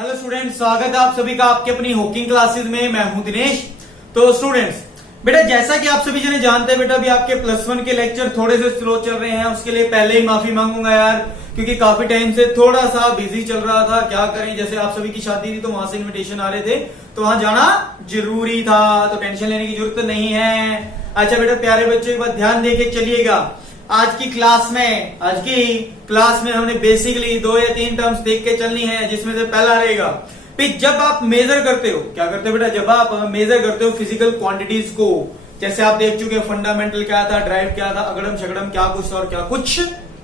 Hello students, स्वागत है आप सभी का आपके अपनी हॉकिंग क्लासेस में। मैं हूं दिनेश। तो स्टूडेंट्स बेटा, जैसा कि आप सभी जने जानते हैं बेटा, अभी आपके +1 के लेक्चर थोड़े से स्लो चल रहे हैं। उसके लिए पहले ही माफी मांगूंगा यार, क्योंकि काफी टाइम से थोड़ा सा बिजी चल रहा था। क्या करें, जैसे आप सभी की शादी थी तो वहां से इन्विटेशन आ रहे थे, तो वहां जाना जरूरी था, तो टेंशन लेने की जरूरत नहीं है। अच्छा बेटा, प्यारे बच्चों, एक बात ध्यान देके चलिएगा। आज की क्लास में हमने बेसिकली 2 या 3 टर्म्स देख के चलनी है, जिसमें से पहला रहेगा फिर जब आप मेजर करते हो, क्या करते हो बेटा, जब आप मेजर करते हो फिजिकल क्वांटिटीज को, जैसे आप देख चुके फंडामेंटल क्या था, ड्राइव क्या था, अगड़म शगड़म क्या कुछ और क्या कुछ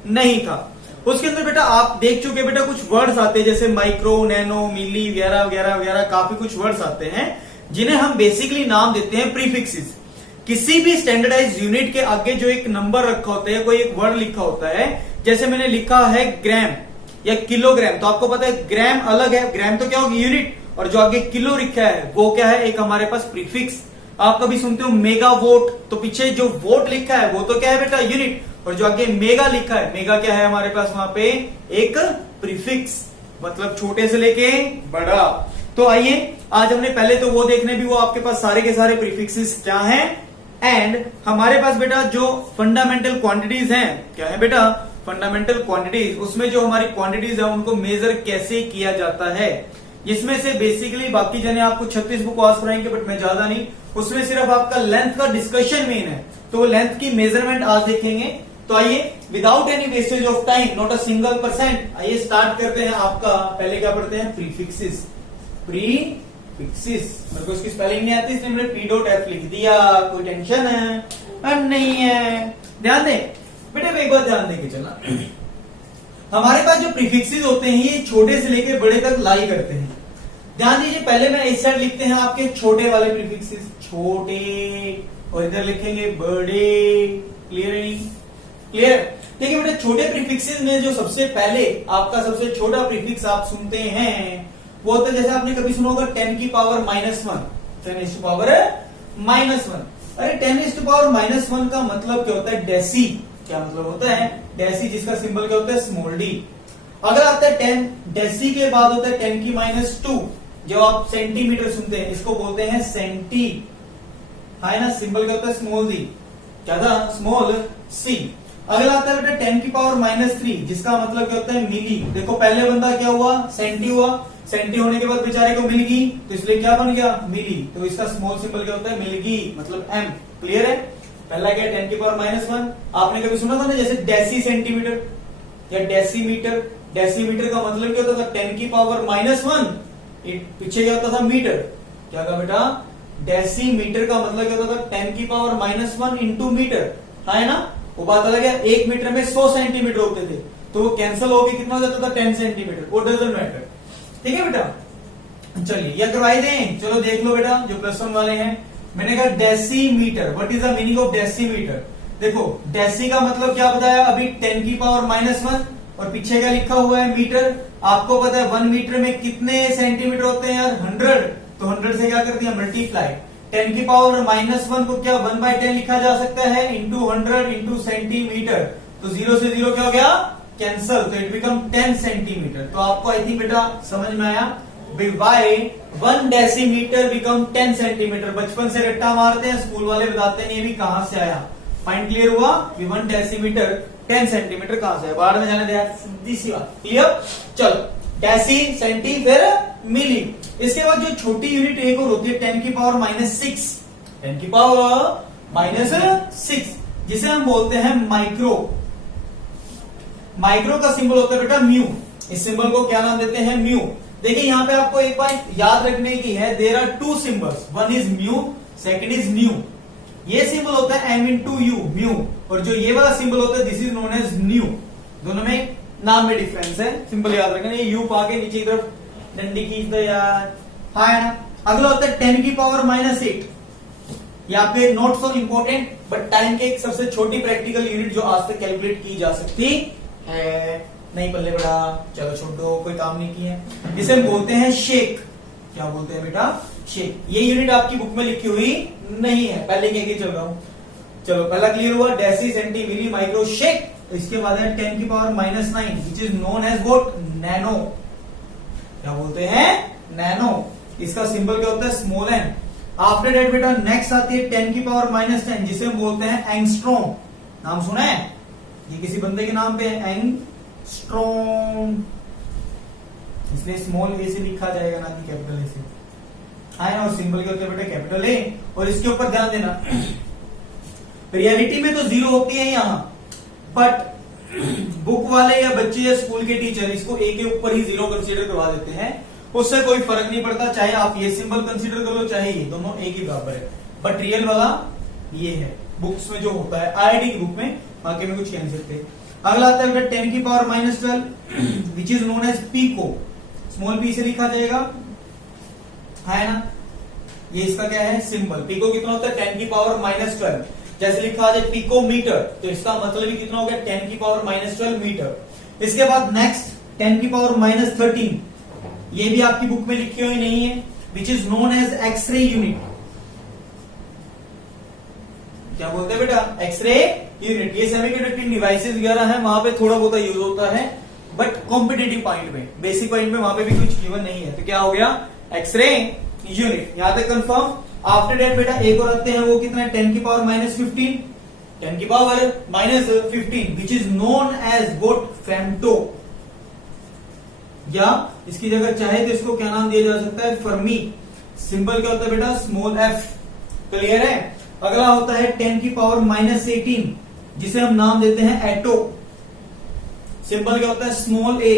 नहीं था। उसके अंदर बेटा आप देख चुके बेटा कुछ वर्ड्स आते हैं, जैसे माइक्रो, नैनो, मिली वगैरह वगैरह वगैरह, काफी कुछ वर्ड्स आते हैं जिन्हें हम बेसिकली नाम देते हैं प्रीफिक्सेस। किसी भी स्टैंडर्डाइज यूनिट के आगे जो एक नंबर रखा होता है, कोई एक वर्ड लिखा होता है, जैसे मैंने लिखा है ग्राम या किलोग्राम, तो आपको पता है ग्राम अलग है, ग्राम तो क्या होगी यूनिट, और जो आगे किलो लिखा है वो क्या है, एक हमारे पास प्रीफिक्स। आप कभी सुनते हो मेगा वोट, तो पीछे जो वोट लिखा है वो तो क्या है बेटा, यूनिट, और जो आगे मेगा लिखा है, मेगा क्या है हमारे पास वहां पे, एक प्रीफिक्स, मतलब छोटे से लेके बड़ा। तो आइए आज हमने पहले तो वो देखने भी, वो आपके पास सारे के सारे प्रीफिक्सेस क्या हैं, एंड हमारे पास बेटा जो फंडामेंटल क्वांटिटीज हैं, क्या है बेटा, फंडामेंटल क्वांटिटीज, उसमें जो हमारी क्वांटिटीज है उनको मेजर कैसे किया जाता है। इसमें से बेसिकली बाकी जने आपको 36 बुक आज कराएंगे, बट मैं ज्यादा नहीं, उसमें सिर्फ आपका लेंथ का डिस्कशन मेन है, तो लेंथ की मेजरमेंट आज देखेंगे। तो आइए without any wastage of time, not a single %, आइए स्टार्ट करते हैं। आपका पहले क्या पढ़ते हैं, प्रीफिक्सेस। मेरे को इसकी स्पेलिंग नहीं आती, इसलिए मैंने P.F लिख दिया। कोई टेंशन है नहीं है, ध्यान दे बेटे, एक बार ध्यान देके चलना। हमारे पास जो प्रीफिक्सेस होते हैं ये छोटे से लेकर बड़े तक लाई करते हैं। ध्यान दीजिए, पहले मैं इस साइड लिखते हैं आपके छोटे वाले प्रीफिक्सेस, छोटे, और इधर लिखेंगे बड़े। क्लियर है नहीं? क्लियर? देखिए बेटे, छोटे प्रीफिक्सेस में जो सबसे पहले आपका सबसे छोटा प्रीफिक्स आप सुनते हैं वो होता है, जैसे आपने कभी सुना होगा 10 की पावर -1, 10 की पावर -1। अरे 10 की पावर -1 का मतलब क्या होता है, डेसी। क्या मतलब होता है, डेसी, जिसका सिंबल क्या होता है, स्मॉल डी। अगर आता है 10, डेसी के बाद होता है 10 की -2, जब आप सेंटीमीटर सुनते हैं इसको बोलते हैं सेंटी, है ना, सिंबल क्या होता है, स्मॉल डी, क्या था, स्मॉल सी। अगला आता है बेटा 10 की पावर -3, जिसका मतलब क्या होता है, मिली। देखो पहले बंदा क्या हुआ, सेंटी हुआ, सेंटी होने के बाद बेचारे को मिल गई, तो इसलिए क्या बन गया, मिली, तो इसका स्मॉल सिंबल क्या होता है, मिलगी, मतलब एम। क्लियर है? पहला क्या, 10 की पावर -1। आपने कभी सुना था ना, जैसे डेसी सेंटीमीटर या डेसीमीटर। डेसीमीटर का मतलब क्या होता था, 10 की पावर -1, पीछे क्या होता था, मीटर। क्या कहा बेटा, डेसीमीटर का मतलब क्या होता था, 10 की पावर -1 इंटू मीटर, है ना। वो बात अलग है, 1 मीटर में 100 सेंटीमीटर होते थे, तो वो कैंसिल होके कितना हो जाता था, 10 सेंटीमीटर। वो डजंट मैटर। ठीक है बेटा, चलिए यह करवाई दें। चलो देख लो बेटा, जो +1 वाले हैं, मैंने कहा decimetre. What is the meaning of decimetre? देखो डेसी का मतलब क्या बताया अभी, 10 की पावर -1, और पीछे क्या लिखा हुआ है, मीटर। आपको पता है 1 मीटर में कितने सेंटीमीटर होते हैं यार, 100, तो 100 से क्या कर दिया, मल्टीप्लाई। 10 की पावर -1 को क्या 1/10 लिखा जा सकता है, इंटू 100 इंटू सेंटीमीटर, तो 0 से 0 क्या हो गया, कैंसल, तो इट बिकम 10 सेंटीमीटर। तो आपको आई थिंक बेटा समझ में आया, वाई 1 डेसीमीटर बिकम 10 सेंटीमीटर। बचपन से रट्टा मारते हैं, स्कूल वाले बताते नहीं भी कहां से आया। पॉइंट क्लियर हुआ कि 1 डेसीमीटर 10 सेंटीमीटर कहां से है, बाहर में जाने दिया, सीधी सी बात। क्लियर? चलो, डेसी, सेंटी, फिर मिली। इसके बाद जो छोटी यूनिट एक और होती है 10 की पावर -6, 10 की पावर -6, जिसे हम बोलते हैं माइक्रो। माइक्रो का सिंबल होता है बेटा म्यू। इस सिंबल को क्या नाम देते हैं, म्यू। देखिए यहां पे आपको एक बात याद रखने की है, there are 2 symbols, one is mu, second is nu. ये सिंबल होता है एम इंटू यू, म्यू, और जो ये वाला सिंबल होता है this is known as nu. दोनों में नाम में डिफरेंस है, सिंबल याद रखना। ये यू पाके नीचे की तरफ डंडी खींच दो यार, हाँ है ना। अगला होता है 10 की पावर -8। यहाँ पे not so important, but time के एक सबसे छोटी प्रैक्टिकल यूनिट जो आज तक कैलकुलेट की जा सकती है। नहीं पल्ले बड़ा, चलो छोड़ दो, कोई काम नहीं किया। इसे हम बोलते हैं शेक। क्या बोलते हैं बेटा, शेक। ये यूनिट आपकी बुक में लिखी हुई नहीं है, पहले कह चल रहा हूं। चलो पहला क्लियर हुआ, deci, centi, milli, micro, shake. इसके बाद है 10 की power -9, which is known as what, nano. क्या बोलते हैं, नैनो। इसका सिंबल क्या होता है, स्मॉल एन। आफ्टर डेट बेटा नेक्स्ट आती है 10 की पावर -10, जिसे हम बोलते हैं एंगस्ट्रॉम। नाम सुना है, ये किसी बंदे के नाम पे है, एंगस्ट्रॉम। इसलिए स्मॉल ए से लिखा जाएगा, ना कि कैपिटल ए से, है ना। और सिंबल क्या होता है बेटा, कैपिटल ए। और इसके ऊपर ध्यान देना, रियलिटी में तो 0 होती है यहाँ, बट बुक वाले या बच्चे या स्कूल के टीचर इसको ए के ऊपर ही 0 कंसीडर करवा देते हैं। उससे कोई फर्क नहीं पड़ता, चाहे आप ये सिंबल कंसीडर कर लो, चाहे ये, दोनों एक ही बराबर है। बट रियल वाला ये है, बुक्स में जो होता है, आईआईटी की बुक में, बाकी में कुछ कह नहीं सकते। अगला आता है बेटा 10 की power -12 which is known as pico. Small p से लिखा जाएगा, है ना। ये इसका क्या है, सिंबल। पीको कितना होता है, 10 की पावर -12। जैसे लिखा जाए पिको मीटर, तो इसका मतलब ही कितना हो गया, 10 की पावर -12 मीटर। इसके बाद नेक्स्ट 10 की पावर -13, ये भी आपकी बुक में लिखी हुई नहीं है, which is known as x-ray unit. क्या बोलते हैं बेटा, एक्सरे यूनिट। ये सेमीकंडक्टिंग डिवाइसेस वगैरह है, वहां पे थोड़ा बहुत यूज होता है, बट कॉम्पिटेटिव पॉइंट में, बेसिक पॉइंट में वहां पे भी कुछ गिवन नहीं है। तो क्या हो गया, एक्सरे यूनिट। यहां तक कंफर्म। आफ्टर डेट बेटा एक और रखते हैं, वो कितना है, 10 की पावर -15, 10 की power -15 which is known as what, femto. या इसकी जगह चाहे तो इसको क्या नाम दिया जा सकता है, फर्मी। सिंबल क्या होता है बेटा, स्मॉल एफ। क्लियर है। अगला होता है 10 की पावर -18, जिसे हम नाम देते हैं एटो। सिंबल क्या होता है, स्मॉल ए।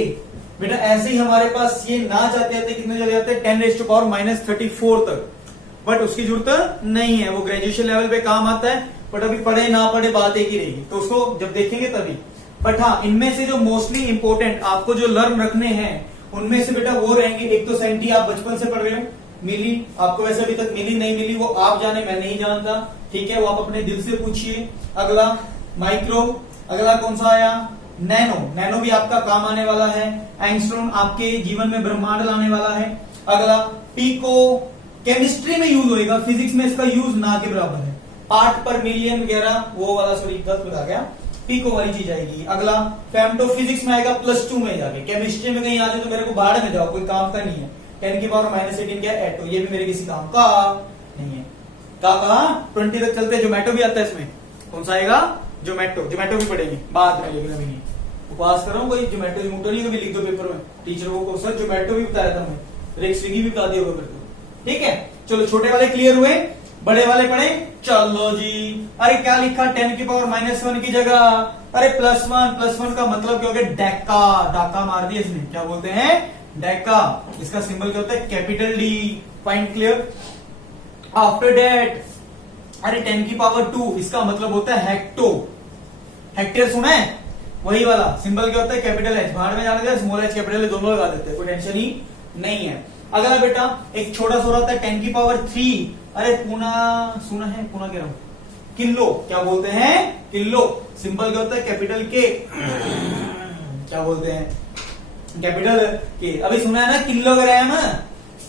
बेटा ऐसे ही हमारे पास ये ना जाते जाते कितने चले जाते हैं, 10 -34 तक, बट उसकी जरूरत नहीं है, वो ग्रेजुएशन लेवल पे काम आता है। बट अभी पढ़े ना पढ़े बात एक ही रहेगी, तो उसको जब देखेंगे तभी। बट हाँ, इनमें से जो मोस्टली इंपोर्टेंट आपको जो लर्न रखने हैं, उनमें से बेटा वो रहेंगे। एक तो सेंटी आप बचपन से पढ़ रहे हो, मिली आपको, वैसे अभी तक मिली नहीं मिली वो आप जाने, मैं नहीं जानता, ठीक है, वो आप अपने दिल से पूछिए। अगला माइक्रो। अगला कौन सा आया, नैनो। नैनो भी आपका काम आने वाला है। एंगस्ट्रॉम आपके जीवन में ब्रह्मांड लाने वाला है। अगला पिको, केमिस्ट्री में यूज होएगा, फिजिक्स में इसका यूज ना के बराबर है। पार्ट पर मिलियन वगैरह वो वाला, सॉरी गलत बता गया, पिको वाली चीज आएगी। अगला फेम्टो फिजिक्स में आएगा +2 में जाके। केमिस्ट्री में कहीं आ जाए तो मेरे को बाहर में जाओ, कोई काम का नहीं है। 10 की पावर -18 क्या, एटो। ये भी मेरे किसी काम का नहीं है। कहा 20 तक चलते हैं। जोमेटो भी आता है इसमें, कौन सा आएगा, जोमेटो। जोमेटो भी पढ़ेंगे बाद में, लेकिन अभी नहीं। उपवास कर रहा हूँ, कोई जोमेटो जोमेटो नहीं कभी लिख दो पेपर में, टीचर को सर जोमेटो भी बताया था मैं, स्विगी भी बता दिया होगा फिर तो। ठीक है, चलो छोटे वाले क्लियर हुए, बड़े वाले पढ़े। चलो जी, अरे क्या लिखा 10 की पावर -1 की जगह, अरे +1 का मतलब क्या हो गया, डेका। डाका मार दिया इसने, क्या बोलते हैं, डेका। इसका सिंबल क्या होता है, capital D. Point clear. After that अरे 10 की पावर 2, इसका मतलब होता है हेक्टो। हेक्टेयर सुना है, वही वाला। सिंबल क्या होता है, कैपिटल एच। बाहर में जाने दे, स्मॉल एच कैपिटल एच दोनों लगा देते हैं, कोई टेंशन ही नहीं है। अगला बेटा एक छोटा सा होता है 10 की पावर 3। अरे पूना सुना है, पूना कह रहा हूं, किलो। क्या बोलते हैं, किलो। सिंबल क्या होता है, कैपिटल के। क्या बोलते हैं, कैपिटल के। अभी सुना है ना किलोग्राम,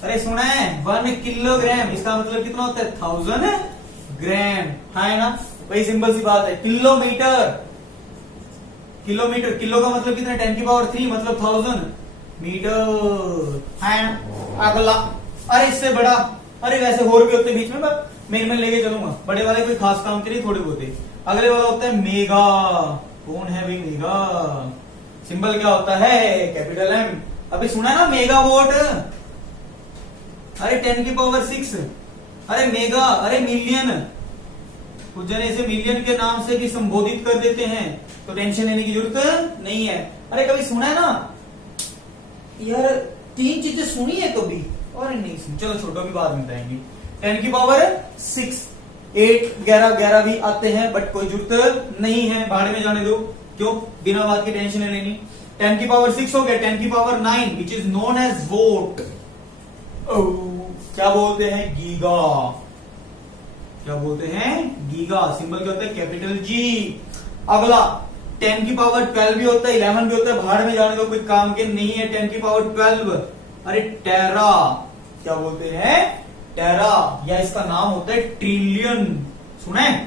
अरे सुना है 1 किलोग्राम, इसका मतलब कितना होता है, 1000 ग्राम, है ना। वही सिंपल सी बात है। किलोमीटर, किलोमीटर, किलो का मतलब कितना, 10 की पावर 3 मतलब 1000 मीटर, है ना। अगला, अरे इससे बड़ा, अरे वैसे और भी होते बीच में, मैं लेके चलूंगा, बड़े वाले कोई खास काम के लिए थोड़े बहुत। अगले वाला होता है मेगा। कौन है भाई मेगा, सिंबल क्या होता है, कैपिटल एम। अभी सुना है ना मेगावाट, अरे 10 की पावर 6, अरे मेगा, अरे मिलियन। कुछ जने इसे मिलियन के नाम से भी संबोधित कर देते हैं, तो टेंशन लेने की जरूरत नहीं है। अरे कभी सुना है ना यार, 3 चीजें सुनी है कभी, और नहीं सुनी, चलो छोटो भी बाद में बताएंगे। 10 की पावर 6, 8, 11 भी आते हैं, बट कोई जरूरत नहीं है, भाड़ में जाने दो, क्यों, बिना बात की टेंशन नहीं लेनी। 10 की पावर 6 हो गया। 10 की power 9 which is known as what. क्या बोलते हैं, गीगा। क्या बोलते हैं, गीगा। सिंबल क्या होता है, कैपिटल जी। अगला 10 की पावर 12 भी होता है, 11 भी होता है, भाड़ में जाने दो, कोई काम के नहीं है। 10 की पावर 12, अरे टेरा। क्या बोलते हैं, टेरा, या इसका नाम होता है ट्रिलियन। सुना है,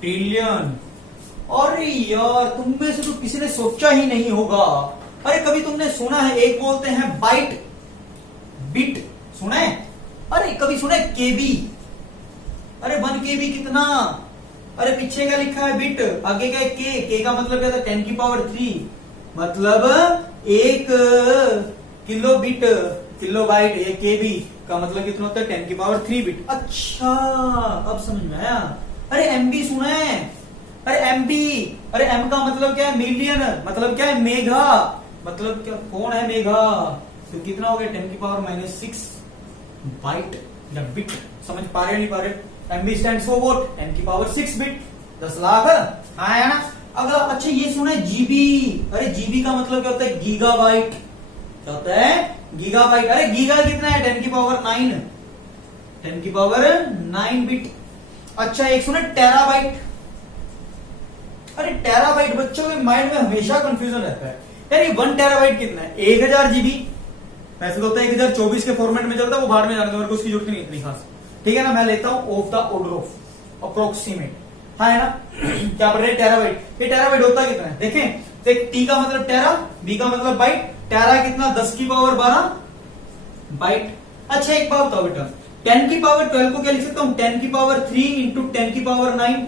ट्रिलियन। अरे यार तुम में से तो किसी ने सोचा ही नहीं होगा अरे कभी तुमने सुना है एक बोलते हैं बाइट, बिट सुना है? अरे कभी सुना है केबी? अरे 1 केबी कितना? अरे पीछे क्या लिखा है बिट, आगे क्या है के का मतलब क्या था 10 की पावर 3, मतलब 1 किलो बिट, किलो बाइट, 1 केबी का मतलब कितना होता है 10 की पावर 3 बिट। अच्छा अब समझ में आया। अरे एमबी सुना है? अरे एमबी, अरे एम का मतलब क्या है मिलियन, मतलब क्या है मेगा, मतलब क्या कौन है मेगा, तो कितना हो गया 10 की पावर -6 बाइट या बिट। समझ पा रहे नहीं पा रहे? एमबी स्टैंड फॉर व्हाट, 10 की पावर 6 बिट, 10 लाख आया ना। अगला अच्छा ये सुना है जीबी, अरे जीबी का मतलब क्या होता है गीगाबाइट, क्या होता है गीगाबाइट। अरे गीगा कितना है 10 की पावर 9, 10 की पावर 9 बिट। अच्छा एक सुना टेराबाइट, अरे टेराबाइट बच्चों के माइंड में हमेशा कंफ्यूजन रहता है यार, ये 1 टेराबाइट कितना है, 1000 जीबी। वैसे तो होता है 1024 के फॉर्मेट में चलता है, वो बाहर में जाने दो, उसकी जरूरत नहीं इतनी खास, ठीक है ना। मैं लेता हूं of the order of approximate, हाँ है ना। क्या पढ़ रहे हैं टेराबाइट, ये टेराबाइट होता कितना है देखें, तो एक टी का मतलब टेरा, बी का मतलब बाइट, टेरा कितना 10 की पावर 12 बाइट। अच्छा एक बात बताओ बेटा, 10 की पावर 12 को क्या लिख सकता हूं 10 की पावर 3 इंटू 10 की पावर 9,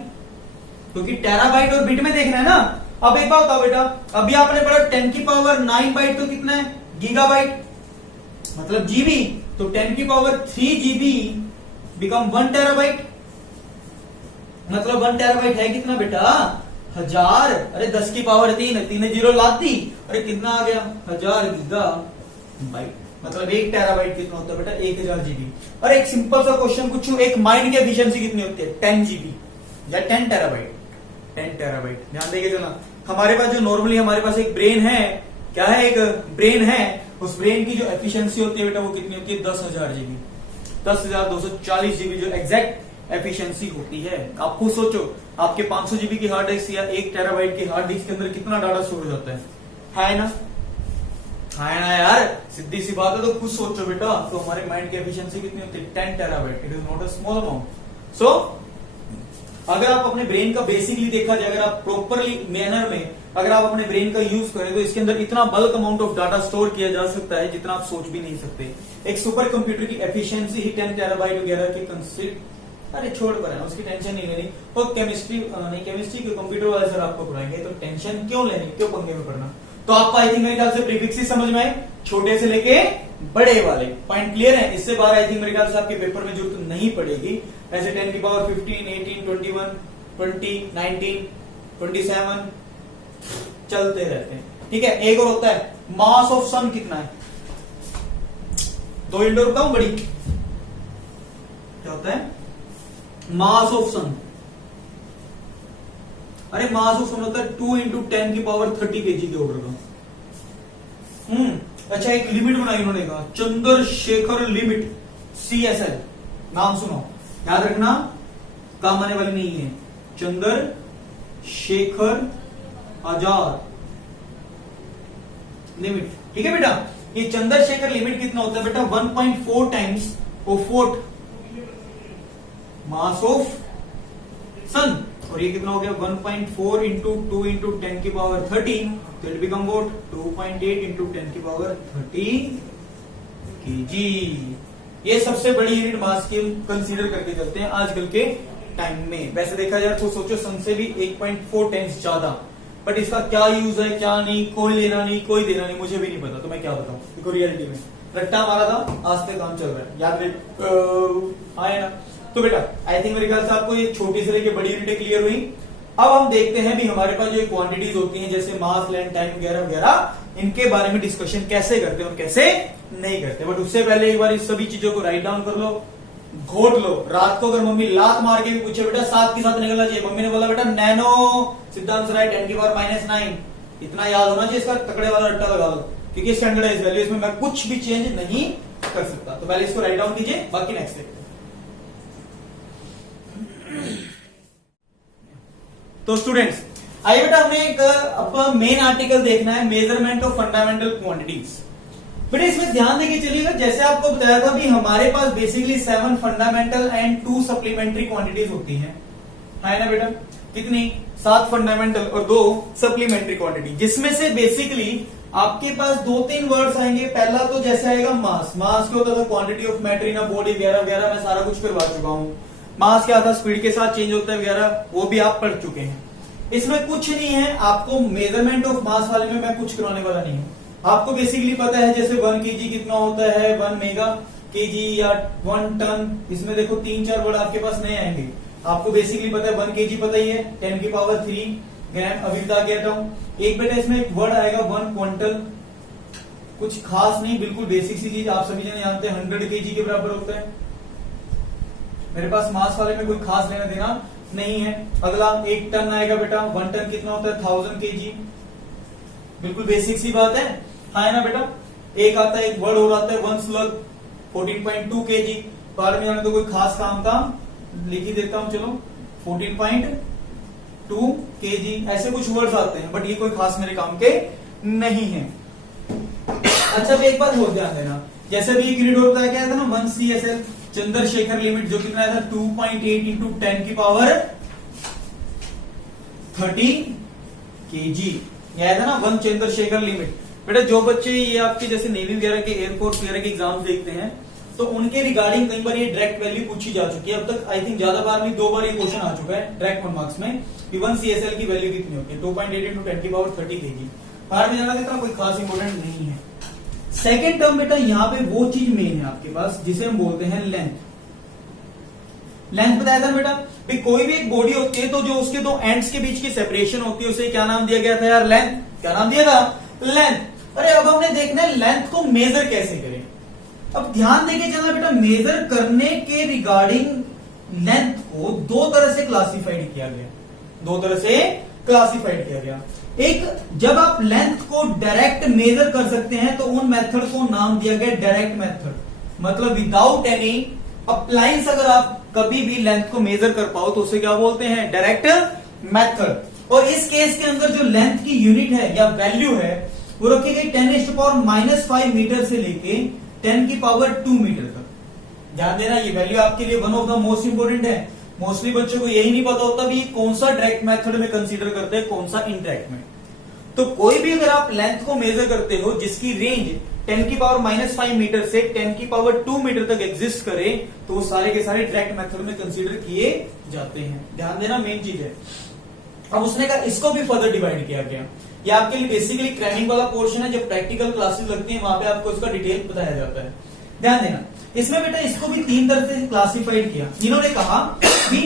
क्योंकि टेराबाइट और बिट में देखना है ना। अब एक बात बताओ बेटा, अभी आपने पढ़ा 10 की पावर 9 बाइट तो कितना है गीगाबाइट, मतलब जीबी, तो 10 की पावर 3 जीबी बिकम 1 टेराबाइट, मतलब 1 टेराबाइट है कितना बेटा 1000। अरे 10 की पावर 3, 3 जीरो लाद दी, अरे कितना आ गया 1000 गीगा बाइट, मतलब 1 टेराबाइट कितना होता है बेटा 1000 जीबी। और एक सिंपल सा क्वेश्चन पूछूं, एक माइंड की एफिशिएंसी कितनी होती है 10 जीबी या 10 टेराबाइट, 10 टेराबाइट। ध्यान देके चलना, हमारे पास जो नॉर्मली हमारे पास एक ब्रेन है, क्या है एक ब्रेन है, उस ब्रेन की जो एफिशिएंसी होती है बेटा वो कितनी होती है 10,000 जीबी, 10,240 जीबी जो एग्जैक्ट एफिशिएंसी होती है। आप खुद सोचो आपके 500 जीबी की हार्ड डिस्क या 1 टेराबाइट की हार्ड डिस्क के अंदर कितना डाटा स्टोर हो जाता है ना, है ना यार, सीधी सी बात है। तो खुद सोचो बेटा, तो हमारे माइंड की एफिशिएंसी कितनी होती है 10 terabyte, it is not a small amount. So अगर आप अपने ब्रेन का बेसिकली देखा जाए, अगर आप प्रॉपरली मैनर में अगर आप अपने ब्रेन का यूज करें तो इसके अंदर इतना bulk amount of data store किया जा सकता है जितना आप सोच भी नहीं सकते। एक सुपर कंप्यूटर की एफिशिएंसी ही 10 टेराबाइट वगैरह के कंसेप्ट, अरे छोड़ पर है उसकी टेंशन नहीं लेनी। और केमिस्ट्री नहीं, केमिस्ट्री के कंप्यूटर वाले सर आपको पढ़ाएंगे, तो टेंशन क्यों लेनी, क्यों पंगे में पड़ना। तो आपको आई थिंक मेरे ख्याल से प्रीफिक्सेस समझ में आए, छोटे से लेके बड़े वाले पॉइंट क्लियर है। इससे बाहर आई थिंक मेरे ख्याल से आपके पेपर में जरूरत नहीं पड़ेगी। ऐसे 10 की पावर 15, 18, 21, 20, 19, 27 चलते रहते हैं, ठीक है। एक और होता है मास ऑफ सन कितना है, 2 इंडोर बताऊं बड़ी, क्या होता है मास ऑफ सन। अरे मास ऑफ सन होता है 2 इंटू 10 की पावर 30 केजी के ऑर्डर का। अच्छा एक लिमिट बनाई उन्होंने, कहा चंद्रशेखर लिमिट, CSL, नाम सुनो याद रखना, काम आने वाली नहीं है। चंद्रशेखर आजाद लिमिट, ठीक है बेटा। ये चंद्रशेखर लिमिट कितना होता है बेटा 1.4 times of what mass of sun, और ये कितना हो गया 1.4 इंटू 2 इंटू 10 की पावर 30, तो इट बिकम व्हाट 2.8 इंटू 10 की पावर 30 केजी। ये सबसे बड़ी यूनिट मास की कंसीडर करके चलते हैं आजकल के टाइम में। वैसे देखा जाए तो सोचो सन से भी 1.4 टाइम्स ज्यादा, बट इसका क्या यूज है क्या नहीं, कोई लेना नहीं कोई देना नहीं, मुझे भी नहीं पता, तो मैं क्या बताऊं। देखो रियलिटी में रट्टा मारा था, आज तक काम चल रहा है, याद रहे आए ना। तो बेटा आई थिंक मेरे ख्याल से आपको ये छोटी से लेके बड़ी यूनिटें क्लियर हुई। अब हम देखते हैं भी हमारे पास जो क्वांटिटीज होती हैं जैसे मास, लेंथ, टाइम वगैरह वगैरह, इनके बारे में डिस्कशन कैसे करते हैं और कैसे नहीं करते। बट उससे पहले एक बार इस सभी चीजों को राइट डाउन कर लो, घोट लो। रात को अगर मम्मी लात मार के भी पूछे बेटा 7 के साथ निकलना चाहिए, मम्मी ने बोला बेटा नैनो सिद्धांत राइट 10 की पावर -9, इतना याद होना चाहिए, इसका तकड़े वाला रट्टा लगा लो, क्योंकि स्टैंडर्डाइज वैल्यू इसमें मैं कुछ भी चेंज नहीं कर सकता। तो पहले इसको राइट डाउन कीजिए, बाकी नेक्स्ट देखते हैं। तो स्टूडेंट्स आइए बेटा हमने एक अब मेन आर्टिकल देखना है, मेजरमेंट ऑफ फंडामेंटल क्वांटिटीज। बेटा इसमें ध्यान देके चलिएगा, जैसे आपको बताया था भी हमारे पास basically 7 fundamental and 2 supplementary quantities होती हैं, है ना बेटा। कितनी 7 फंडामेंटल और 2 सप्लीमेंट्री क्वांटिटी, जिसमें से बेसिकली आपके पास 2-3 वर्ड्स आएंगे। पहला तो जैसे आएगा मास। मास क्या होता था? Quantity of matter in a body वगैरह वगैरह, मैं सारा कुछ करवा चुका हूं। मास क्या था? स्पीड के साथ चेंज होता है वगैरह, वो भी आप पढ़ चुके हैं। इसमें कुछ नहीं है, आपको मेजरमेंट ऑफ मास वाले में मैं कुछ कराने वाला नहीं हूं। आपको बेसिकली पता है जैसे 1 kg कितना होता है, 1 मेगा केजी या 1 टन। इसमें देखो 3-4 वर्ड आपके पास नए आएंगे। आपको बेसिकली पता है 1 kg पता ही है, 10 की पावर 3 ग्राम। अभी बता के हटा हूं। एक बेटा इसमें एक वर्ड आएगा 1 क्विंटल। कुछ खास नहीं, बिल्कुल बेसिक सी चीज, आप सभी जने जानते हैं 100 kg के बराबर होता है। मेरे पास मास वाले में कोई खास लेना देना नहीं है। अगला 1 टन आएगा बेटा। 1 टन कितना होता है? 1000 kg। बिल्कुल बेसिक सी बात है, हाँ है ना बेटा। एक आता है, एक वर्ड और आता है 1 स्लग 14.2 kg। बारे में जाने तो कोई खास काम था, लिख ही देता हूं, चलो 14.2 kg। ऐसे कुछ वर्ड्स आते हैं, बट ये कोई खास मेरे काम के नहीं है। अच्छा, अब एक बात और ध्यान देना, जैसे भी यूनिट होता है क्या था ना, 1 CSL चंद्रशेखर लिमिट, जो कितना था 2.8 इंटू 10 की पावर 30 kg। यह था ना 1 चंद्रशेखर लिमिट। बेटा जो बच्चे ये आपके जैसे नेवी वगैरह के, एयरफोर्स वगैरह के एग्जाम्स देखते हैं, तो उनके रिगार्डिंग कई बार ये डायरेक्ट वैल्यू पूछी जा चुकी है। अब तक आई थिंक ज्यादा बार नहीं, 2 बार ये क्वेश्चन आ चुका है डायरेक्ट 1 मार्क्स में कि 1 CSL की वैल्यू कितनी होती है, 2.8 इंटू 10 की पावर 30 kg। बाहर में जाना देता कोई खास इंपोर्टेंट नहीं है। सेकेंड टर्म बेटा यहाँ पे वो चीज मेन है आपके पास जिसे हम बोलते हैं लेंथ। लेंथ बताया था बेटा, भाई कोई भी एक बॉडी होती है तो जो उसके 2 एंड्स के बीच की सेपरेशन होती है उसे क्या नाम दिया गया था यार? लेंथ। क्या नाम दिया था? लेंथ। अरे अब हमने देखना है लेंथ को मेजर कैसे करें। अब ध्यान देके चलना बेटा, मेजर करने के रिगार्डिंग लेंथ को 2 तरह से क्लासिफाइड किया गया। 2 तरह से क्लासिफाइड किया गया। एक, जब आप लेंथ को डायरेक्ट मेजर कर सकते हैं तो उन मेथड को नाम दिया गया डायरेक्ट मेथड। मतलब विदाउट एनी अप्लायंस अगर आप कभी भी लेंथ को मेजर कर पाओ तो उसे क्या बोलते हैं? Direct method. और इस केस के अंदर जो लेंथ की यूनिट है या वैल्यू है वो रखी गई 10⁻⁻5 मीटर से लेके 10 की पावर 2 मीटर तक। ध्यान देना, ये वैल्यू आपके लिए one of the most important है। मोस्टली बच्चों को यही नहीं पता होता भी कौन सा डायरेक्ट मेथड में कंसीडर करते हैं, कौन सा इनडायरेक्ट में। तो कोई भी अगर आप लेंथ को मेजर करते हो जिसकी रेंज 10 की पावर -5 मीटर से 10 की पावर 2 मीटर तक एग्जिस्ट करे, तो वो सारे के सारे डायरेक्ट मेथड में कंसीडर किए जाते हैं। ध्यान देना, मेन चीज है। अब उसने कहा इसको भी फर्दर डिवाइड किया गया। ये आपके लिए बेसिकली क्रैमिंग वाला पोर्शन है, जब प्रैक्टिकल क्लासेस लगती है वहां पे आपको इसका डिटेल बताया जाता है। ध्यान देना, इसमें बेटा इसको भी 3 तरह से क्लासिफाइड किया। इन्होंने कहा कि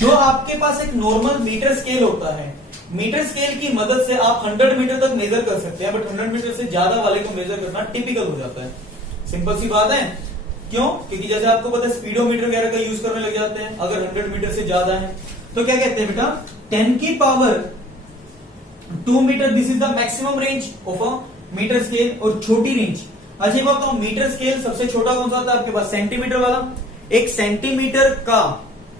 जो आपके पास एक नॉर्मल मीटर स्केल होता है, मीटर स्केल की मदद से आप 100 मीटर तक मेजर कर सकते हैं, बट 100 मीटर से ज्यादा वाले को मेजर करना टिपिकल हो जाता है। सिंपल सी बात है। क्यों? क्योंकि जैसे आपको पता है स्पीडोमीटर वगैरह का यूज करने लग जाते हैं अगर 100 मीटर से ज्यादा है। तो क्या कहते हैं बेटा, 10 की power 2 metre, this is the maximum range of a metre scale. और छोटी रेंज, अच्छा ये बताओ मीटर स्केल सबसे छोटा कौन सा होता है आपके पास? सेंटीमीटर वाला। एक सेंटीमीटर का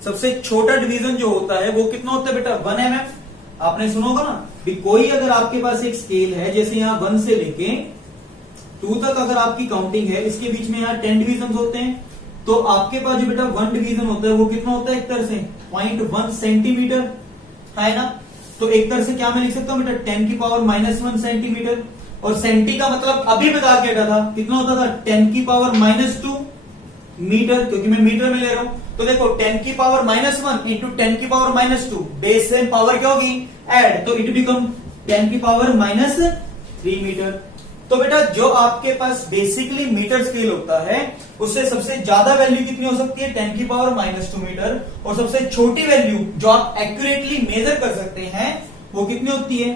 सबसे छोटा डिवीजन जो होता है वो कितना होता है बेटा? 1 mm। आपने सुना होगा ना भी कोई अगर आपके पास एक स्केल है, जैसे यहाँ 1 से लेके 2 तक अगर आपकी काउंटिंग है, इसके बीच में यहाँ 10 डिवीजन होते हैं, तो आपके पास जो बेटा 1 डिवीजन होता है वो कितना होता है एक तरह से 0.1 सेंटीमीटर, है ना। तो एक तरह से क्या मैं लिख सकता हूँ बेटा 10 की पावर -1 सेंटीमीटर। और सेंटी का मतलब अभी बता के हटा था, कितना होता था 10 की पावर -2 मीटर, क्योंकि मैं मीटर में ले रहा हूं। तो देखो 10 की पावर -1 इंटू 10 की पावर -2, बेस से पावर क्या होगी? ऐड, तो इट बिकम 10 की पावर -3 मीटर। तो बेटा जो आपके पास बेसिकली मीटर स्केल होता है उससे सबसे ज्यादा वैल्यू कितनी हो सकती है? 10 की पावर -2 मीटर। और सबसे छोटी वैल्यू जो आप एक्यूरेटली मेजर कर सकते हैं वो कितनी होती है?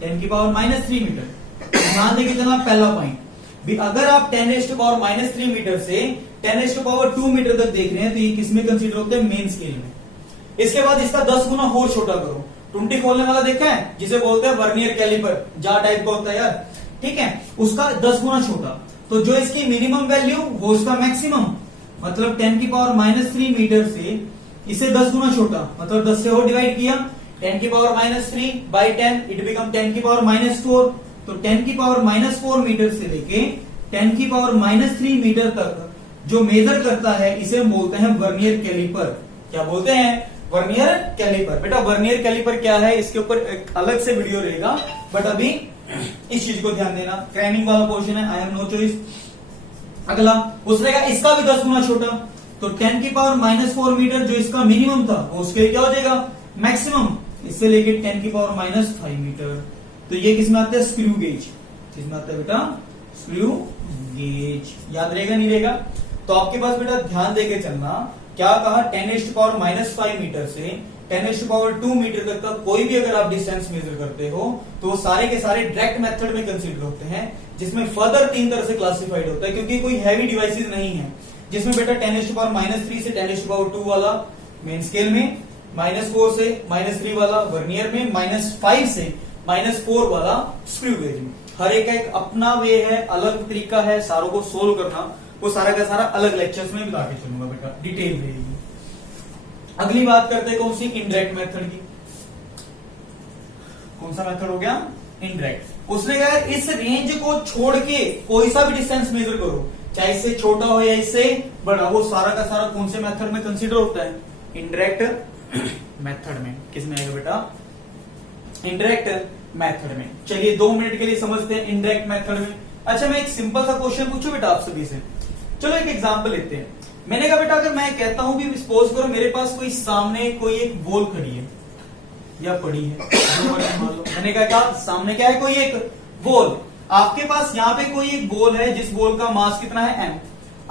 10 की पावर -3 मीटर। ध्यान देके चलना, पहला पॉइंट भी, अगर आप 10⁻³ मीटर से 10⁻² मीटर तक देख रहे हैं तो ये किसमें कंसीडर होते हैं? मेन स्केल में। इसके बाद इसका 10 गुना और छोटा करो। टुंटी खोलने वाला देखा है जिसे बोलते हैं वर्नियर कैलिपर, जार टाइप का होता है यार, ठीक है, उसका 10 गुना छोटा। तो जो इसकी मिनिमम वैल्यू वो उसका मैक्सिमम, मतलब 10 की पावर -3 मीटर से इसे 10 गुना छोटा, मतलब 10 से और डिवाइड किया, 10 की पावर -3 बाई 10, इट बिकम 10 की पावर -4। तो 10 की पावर -4 मीटर से लेके 10 की पावर -3 मीटर तक जो मेजर करता है इसे हम बोलते हैं वर्नियर कैलिपर। क्या बोलते हैं? Vernier calliper. बेटा वर्नियर कैलिपर क्या है इसके ऊपर एक अलग से वीडियो रहेगा, बट अभी इस चीज को ध्यान देना, क्रैमिंग वाला पोर्शन है, आई हैव नो चॉइस। अगला उसने कहा इसका भी 10 गुना छोटा, तो 10 की पावर -4 मीटर जो इसका मिनिमम था वो उसके लिए क्या हो जाएगा मैक्सिमम, इससे लेके 10 की पावर -5 मीटर। तो ये किसमें आता है स्क्रू गेज, किसमें आता है बेटा स्क्रू गेज। याद रहेगा नहीं रहेगा? तो आपके पास बेटा ध्यान देके चलना, क्या कहा 10 पावर -5 मीटर से 10 पावर 2 मीटर तक का कोई भी अगर आप डिस्टेंस मेजर करते हो तो वो सारे के सारे डायरेक्ट मेथड में कंसीडर होते हैं, जिसमें फर्दर 3 तरह से क्लासिफाइड होता है, क्योंकि कोई हैवी डिवाइसेस नहीं है, जिसमें बेटा 10 पावर -3 से 10 पावर 2 वाला मेन स्केल में, -4 से -3 वाला वर्नियर में, -5 से -4 वाला स्क्रू गेज में। हर एक का एक अपना वे है, अलग तरीका है सारों को सोल्व करना, वो सारा का सारा अलग लेक्चर्स में बता के चलूंगा बेटा, डिटेल रहेगी। अगली बात करते हैं कौन सी, इनडायरेक्ट मेथड की। कौन सा मेथड हो गया इनडायरेक्ट। उसने कहा इस रेंज को छोड़ के कोई सा भी डिस्टेंस मेजर करो, चाहे इससे छोटा हो या इससे बड़ा, वो सारा का सारा कौन से मेथड में कंसीडर होता है इनडायरेक्ट मेथड में। किस में आएगा बेटा इनडायरेक्ट मेथड में। चलिए 2 मिनट के लिए समझते हैं इनडायरेक्ट मेथड में। अच्छा मैं एक सिंपल सा क्वेश्चन पूछूं बेटा आप सभी से, चलो एक एग्जांपल लेते हैं। मैंने कहा बेटा अगर मैं कहता हूं भी सपोज करो मेरे पास कोई सामने कोई एक बॉल खड़ी है या पड़ी है, मैंने कहा क्या सामने क्या है कोई एक बॉल, आपके पास यहाँ पे कोई एक बॉल है जिस बॉल का मास कितना है m,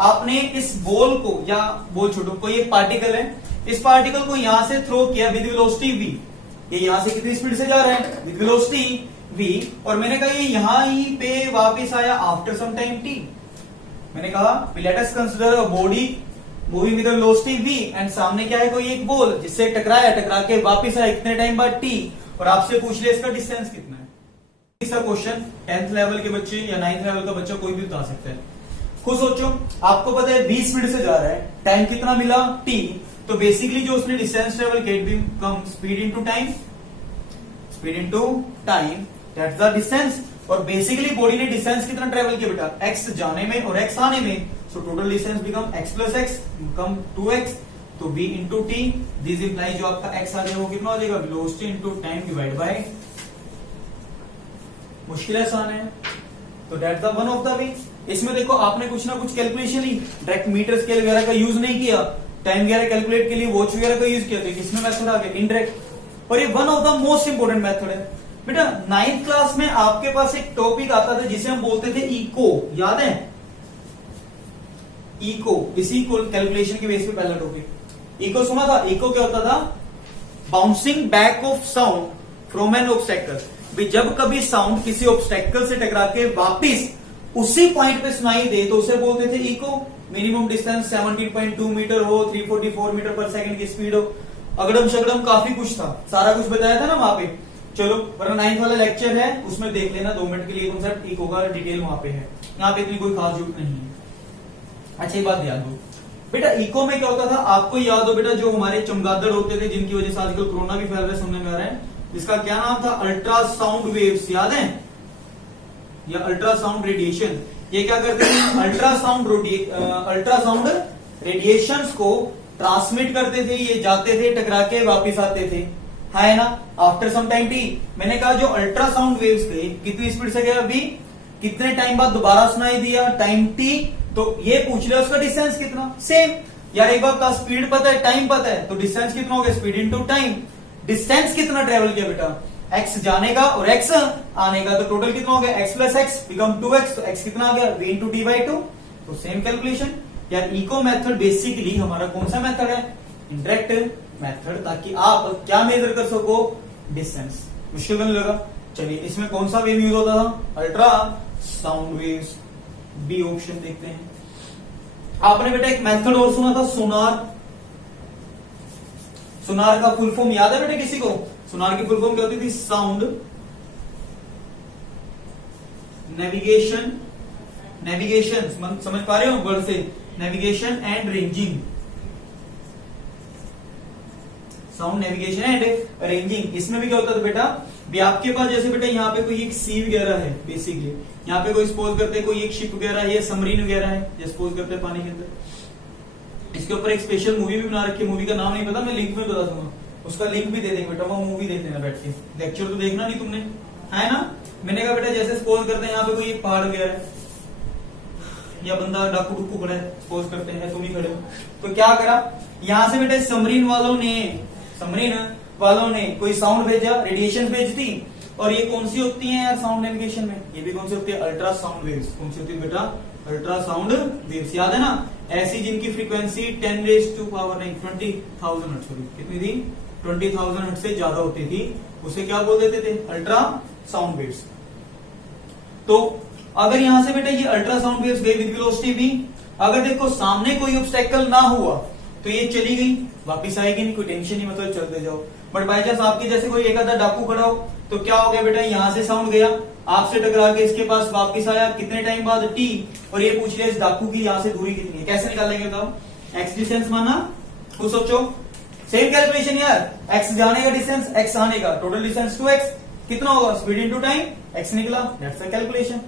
आपने इस बॉल को या बॉल छोड़ो कोई एक पार्टिकल है, इस पार्टिकल को यहां से थ्रो किया विद वेलोसिटी v, ये यहां से कितनी स्पीड से जा रहा है विद वेलोसिटी v, और मैंने कहा ये यहां ही पे वापस आया आफ्टर सम टाइम t। मैंने कहा let us consider a body moving with velocity v and सामने क्या है कोई एक बॉल जिससे टकराया, टकरा के वापस आया कितने टाइम बाद t, और आपसे पूछ लिया इसका डिस्टेंस कितना है। इसका क्वेश्चन 10th लेवल के बच्चे या 9th लेवल का बच्चा कोई भी बता सकता है। खुद सोचो, आपको पता है 20 स्पीड से जा रहा है, टाइम कितना मिला t, तो बेसिकली जो उसने डिस्टेंस ट्रेवल किया become speed into time, speed into time that's the distance. और बेसिकली बॉडी ने डिस्टेंस कितना ट्रेवल किया बेटा x जाने में और x आने में, so total distance become x plus x become 2x, तो v into T, this imply जो आपका x आ जाएगा वो कितना हो जाएगा velocity into time divide by, मुश्किल आसान है, तो that's the one of the way. इसमें देखो आपने कुछ ना कुछ कैलकुलेशन ही डायरेक्ट मीटर स्केल वगैरह का यूज नहीं किया, टाइम वगैरह कैलकुलेट के लिए वॉच वगैरह का यूज किया, तो किसमें मेथड आ गया इनडायरेक्ट। और ये one of the most important method है बेटा। 9th क्लास में आपके पास एक टॉपिक आता था जिसे हम बोलते थे इको, याद है इको, इसी को कैलकुलेशन के बेस पे पहला टॉपिक इको सुना था। इको क्या होता था, bouncing back of sound from N obstacle. जब कभी साउंड किसी ऑब्स्टेकल से टकरा के वापिस उसी पॉइंट पे सुनाई दे तो उसे बोलते थे इको। मिनिमम डिस्टेंस 17.2 मीटर हो, 344 मीटर पर सेकंड की स्पीड हो, अगड़म शगड़म काफी कुछ था, सारा कुछ बताया था ना वहां पे। चलो वरना 9th वाला लेक्चर है उसमें देख लेना 2 मिनट के लिए कॉन्सेप्ट इको का डिटेल वहां पे है, यहाँ पे इतनी कोई खास जरूरत नहीं है। अच्छा ये बात याद हो बेटा, इको में क्या होता था आपको याद हो बेटा, जो हमारे चमगादड़ होते थे जिनकी वजह से आजकल कोरोना भी फैल रहा है सुनने में आ रहा है, जिसका क्या नाम था अल्ट्रासाउंड वेव्स, याद है, या अल्ट्रासाउंड रेडिएशन। ये क्या करते थे अल्ट्रासाउंड रेडिएशंस को ट्रांसमिट करते थे, ये जाते थे टकरा के वापिस आते थे, है ना, आफ्टर सम टाइम टी। मैंने कहा जो अल्ट्रासाउंड वेव्स थे कितनी स्पीड से गया, अभी कितने टाइम बाद दोबारा सुनाई दिया, टाइम टी। तो ये पूछ लिया उसका डिस्टेंस कितना, सेम यार एक बात का स्पीड पता है टाइम पता है, तो डिस्टेंस कितना हो गया स्पीड इनटू टाइम। डिस्टेंस कितना ट्रेवल किया बेटा, x जाने का और x आने का, तो टोटल कितना हो गया x plus x become 2x, तो x कितना आ गया v इंटू टी बाई 2। तो सेम कैलकुलेशन यार। इको मेथड बेसिकली हमारा कौन सा मेथड है, इंडायरेक्ट मेथड, ताकि आप क्या मेजर कर सको डिस्टेंस, मुश्किल नहीं लगा। चलिए इसमें कौन सा वेव यूज होता था, ultrasound waves, B option देखते हैं। आपने बेटा एक मेथड और सुना था सोनार, सोनार का फुल फॉर्म याद है बेटा किसी को, सोनार की फुल फॉर्म क्या होती थी, साउंड नेविगेशन, नेविगेशन समझ पा रहे हो वर्ड से, navigation and ranging, sound navigation and ranging. इसमें भी क्या होता था बेटा, भी आपके पास जैसे बेटा यहाँ पे कोई एक सी वगैरह है, बेसिकली यहाँ पे कोई सपोज करते हैं कोई एक शिप वगैरह है, सबमरीन वगैरह है, जैसे सपोज करते हैं पानी के अंदर। इसके ऊपर एक स्पेशल मूवी भी बना रखी है, मूवी का नाम नहीं पता, मैं लिंक में बता दूंगा, उसका लिंक भी दे देंगे बेटा, वो मूवी देख लेना बैठ के, लेक्चर तो देखना नहीं तुमने, है ना। मैंने कहा बेटा जैसे सपोज करते हैं यहाँ पे कोई पहाड़ वगैरह है या बंदा डाकू डुकू खड़ा है, सपोज करते हैं तुम ही खड़े हो, तो क्या करा यहाँ से बेटा सबमरीन वालों ने कोई साउंड भेजा, रेडिएशन भेज दी, और ये कौन सी होती है यार साउंड नेविगेशन में, ये भी कौन सी होती है, अल्ट्रासाउंड वेव्स। कौन सी होती है बेटा, अल्ट्रासाउंड वेव्स, याद है ना, ऐसी जिनकी फ्रीक्वेंसी 10⁻⁻20,000 हर्ट्ज होती, कितनी थी, 20,000 हर्ट्ज से ज्यादा होती थी, उसे क्या बोल देते थे, अल्ट्रासाउंड वेव्स। तो अगर यहां से बेटा ये अल्ट्रासाउंड वेव्स गई विद वेलोसिटी v, अगर देखो सामने कोई ऑब्स्टेकल ना हुआ तो ये चली गई, वापिस आएगी नहीं, कोई टेंशन नहीं, मतलब चलते जाओ। बट बाई चांस आपकी जैसे कोई एक आधा डाकू खड़ा हो तो क्या हो गया बेटा, यहां से साउंड गया, आपसे टकरा के इसके पास वापिस आया, कितने टाइम बाद t, और ये पूछ लिया इस डाकू की यहां से दूरी कितनी है, कैसे निकालेंगे बताओ, x डिस्टेंस माना, कुछ सोचो, सेम कैलकुलेशन यार, x जाने का डिस्टेंस x आने का, टोटल डिस्टेंस 2x, कितना होगा, स्पीड इनटू टाइम, x निकला, दैट्स द कैलकुलेशन।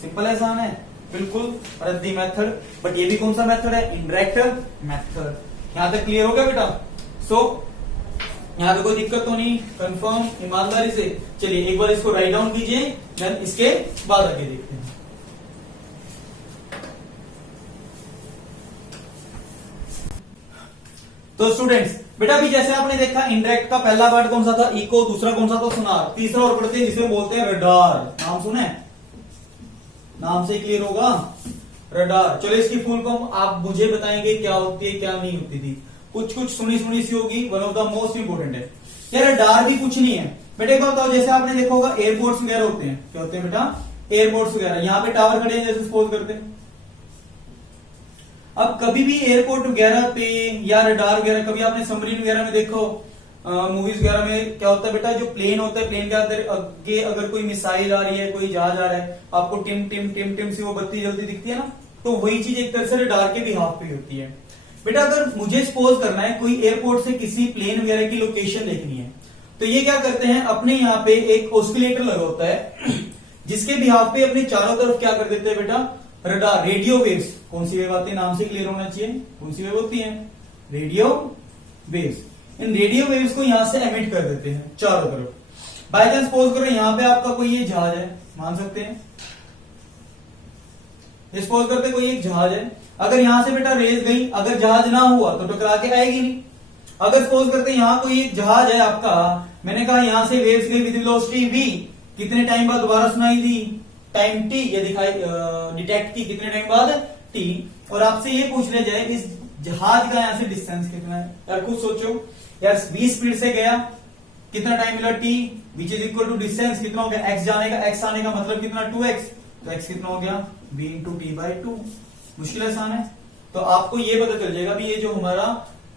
सिंपल आसान है बिल्कुल, रद्दी मेथड, बट ये भी कौन सा मेथड है, इनडायरेक्ट मेथड। यहां तक क्लियर हो गया बेटा। सो यहां पे कोई दिक्कत तो नहीं, कंफर्म ईमानदारी से। चलिए एक बार इसको राइट डाउन कीजिए, देन इसके बाद आगे देखते हैं। तो स्टूडेंट्स बेटा अभी जैसे आपने देखा इनडायरेक्ट का पहला पार्ट कौन सा था, इको, दूसरा कौन सा था, सोनार, तीसरा और पढ़ते हैं जिसे बोलते हैं रडार। नाम सुने, नाम से क्लियर होगा, रडार। चलो इसकी फुल फॉर्म आप मुझे बताएंगे क्या होती है क्या नहीं होती थी, कुछ सुनी सी होगी, one of the most important है यार। रडार भी कुछ नहीं है बेटा, एक बात बताओ, जैसे आपने देखा होगा एयरपोर्ट्स वगैरह होते हैं, क्या होते हैं बेटा, एयरपोर्ट्स वगैरह, यहाँ पे टावर खड़े हैं जैसे सपोज करते हैं। अब कभी भी एयरपोर्ट वगैरह पे या रडार वगैरह, कभी आपने सबमरीन वगैरह में देखो, मूवीज वगैरह में क्या होता है बेटा, जो प्लेन होता है, प्लेन के अंदर आगे अगर कोई मिसाइल आ रही है, कोई जहाज आ रहा है, आपको टिम टिम टिम टिम से वो बत्ती जल्दी दिखती है ना, तो वही चीज एक तरह से रडार के भी हाफ पे होती है बेटा। अगर मुझे सपोज करना है कोई एयरपोर्ट से किसी प्लेन वगैरह की लोकेशन देखनी है, तो ये क्या करते हैं, अपने यहाँ पे एक ऑस्किलेटर लगा होता है जिसके बिहाफ पे अपने चारों तरफ क्या कर देते हैं बेटा, रडार, रेडियो वेव्स। कौन सी वेव आती है, नाम से क्लियर होना चाहिए, कौन सी वेव होती है, रेडियो वेव्स। इन रेडियो वेव्स को यहां से एमिट कर देते हैं चारों तरफ। बाय चांस सपोज करो यहाँ पे आपका कोई ये जहाज है, मान सकते हैं, सपोज करते कोई एक जहाज है, अगर यहां से बेटा रेस गई, अगर जहाज ना हुआ तो टकरा के आएगी नहीं। अगर सपोज करते यहाँ कोई एक जहाज है आपका, मैंने कहा यहां से वेव्स गई विद वेलोसिटी v, कितने टाइम बाद दोबारा सुनाई दी, टाइम t, ये दिखाई डिटेक्ट की कितने टाइम बाद t, और आपसे ये पूछ लिया जाए इस जहाज का यहाँ से डिस्टेंस कितना है, यार कुछ सोचो यार, 20 स्पीड से गया, कितना टाइम मिला t, which is equal to distance कितना हो गया, x जाने का, x आने का मतलब कितना 2x, तो x कितना हो गया v इंटू t/2। मुश्किल आसान है, तो आपको ये पता चल जाएगा भी ये जो हमारा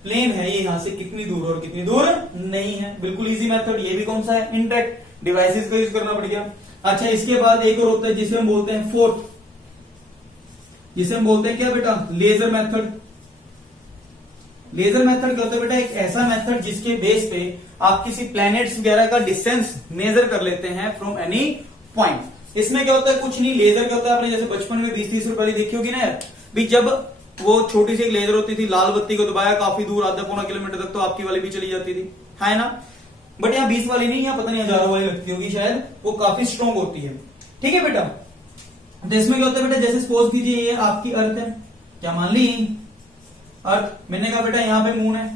प्लेन है ये यहां से कितनी दूर और कितनी दूर नहीं है। बिल्कुल इजी मेथड। ये भी कौन सा है, इनडायरेक्ट डिवाइसेस का यूज करना पड़ेगा। अच्छा इसके बाद एक और होता है जिसे हम बोलते हैं फोर्थ, जिसे हम बोलते हैं क्या बेटा, लेजर मेथड। लेजर मेथड क्या होता है बेटा, एक ऐसा मेथड जिसके बेस पे आप किसी प्लैनेट्स वगैरह का डिस्टेंस मेजर कर लेते हैं फ्रॉम एनी पॉइंट। इसमें क्या होता है, कुछ नहीं, लेजर क्या होता है, आपने जैसे बचपन में 20-30 रुपए वाली देखी होगी ना यार, भी जब वो छोटी सी एक लेजर होती थी, लाल बत्ती को दबाया काफी दूर, आधा पौना किलोमीटर तक, तो आपकी वाली भी चली जाती थी, है ना। बट यहाँ 20 वाली नहीं, यहाँ पता नहीं 1000 वाली लगती होगी शायद, वो काफी स्ट्रॉन्ग होती है, ठीक है बेटा। तो इसमें क्या होता है बेटा, जैसे सपोज कीजिए ये आपकी अर्थ है, क्या मान ली अर्थ, मैंने कहा बेटा यहाँ पे मून है,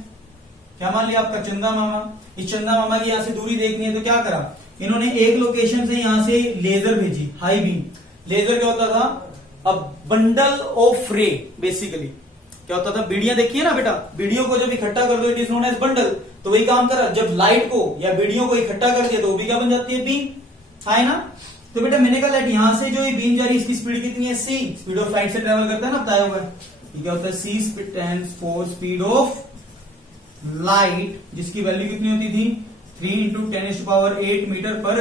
क्या मान लिया आपका चंदा मामा। इस चंदा मामा की यहाँ से दूरी देखनी है, तो क्या करा इन्होंने, एक लोकेशन से यहां से लेजर भेजी, हाई बीम। लेजर क्या होता था, अब बंडल ऑफ रे, बेसिकली क्या होता था, बीड़ियां देखी है ना बेटा, बीड़ियों को जब इकट्ठा कर दो it is known as bundle, तो वही काम करा, जब लाइट को या बीड़ियों को इकट्ठा कर दिया तो वो भी क्या बन जाती है, बीम, है ना। तो बेटा मैंने कहा लाइट यहां से जो ये बीम जा रही है इसकी स्पीड कितनी है, c, स्पीड ऑफ लाइट से ट्रेवल करता है ना, बताया हुआ है, क्या होता है, c stands for speed of light, जिसकी वैल्यू कितनी होती थी, 3 × 10⁸ मीटर पर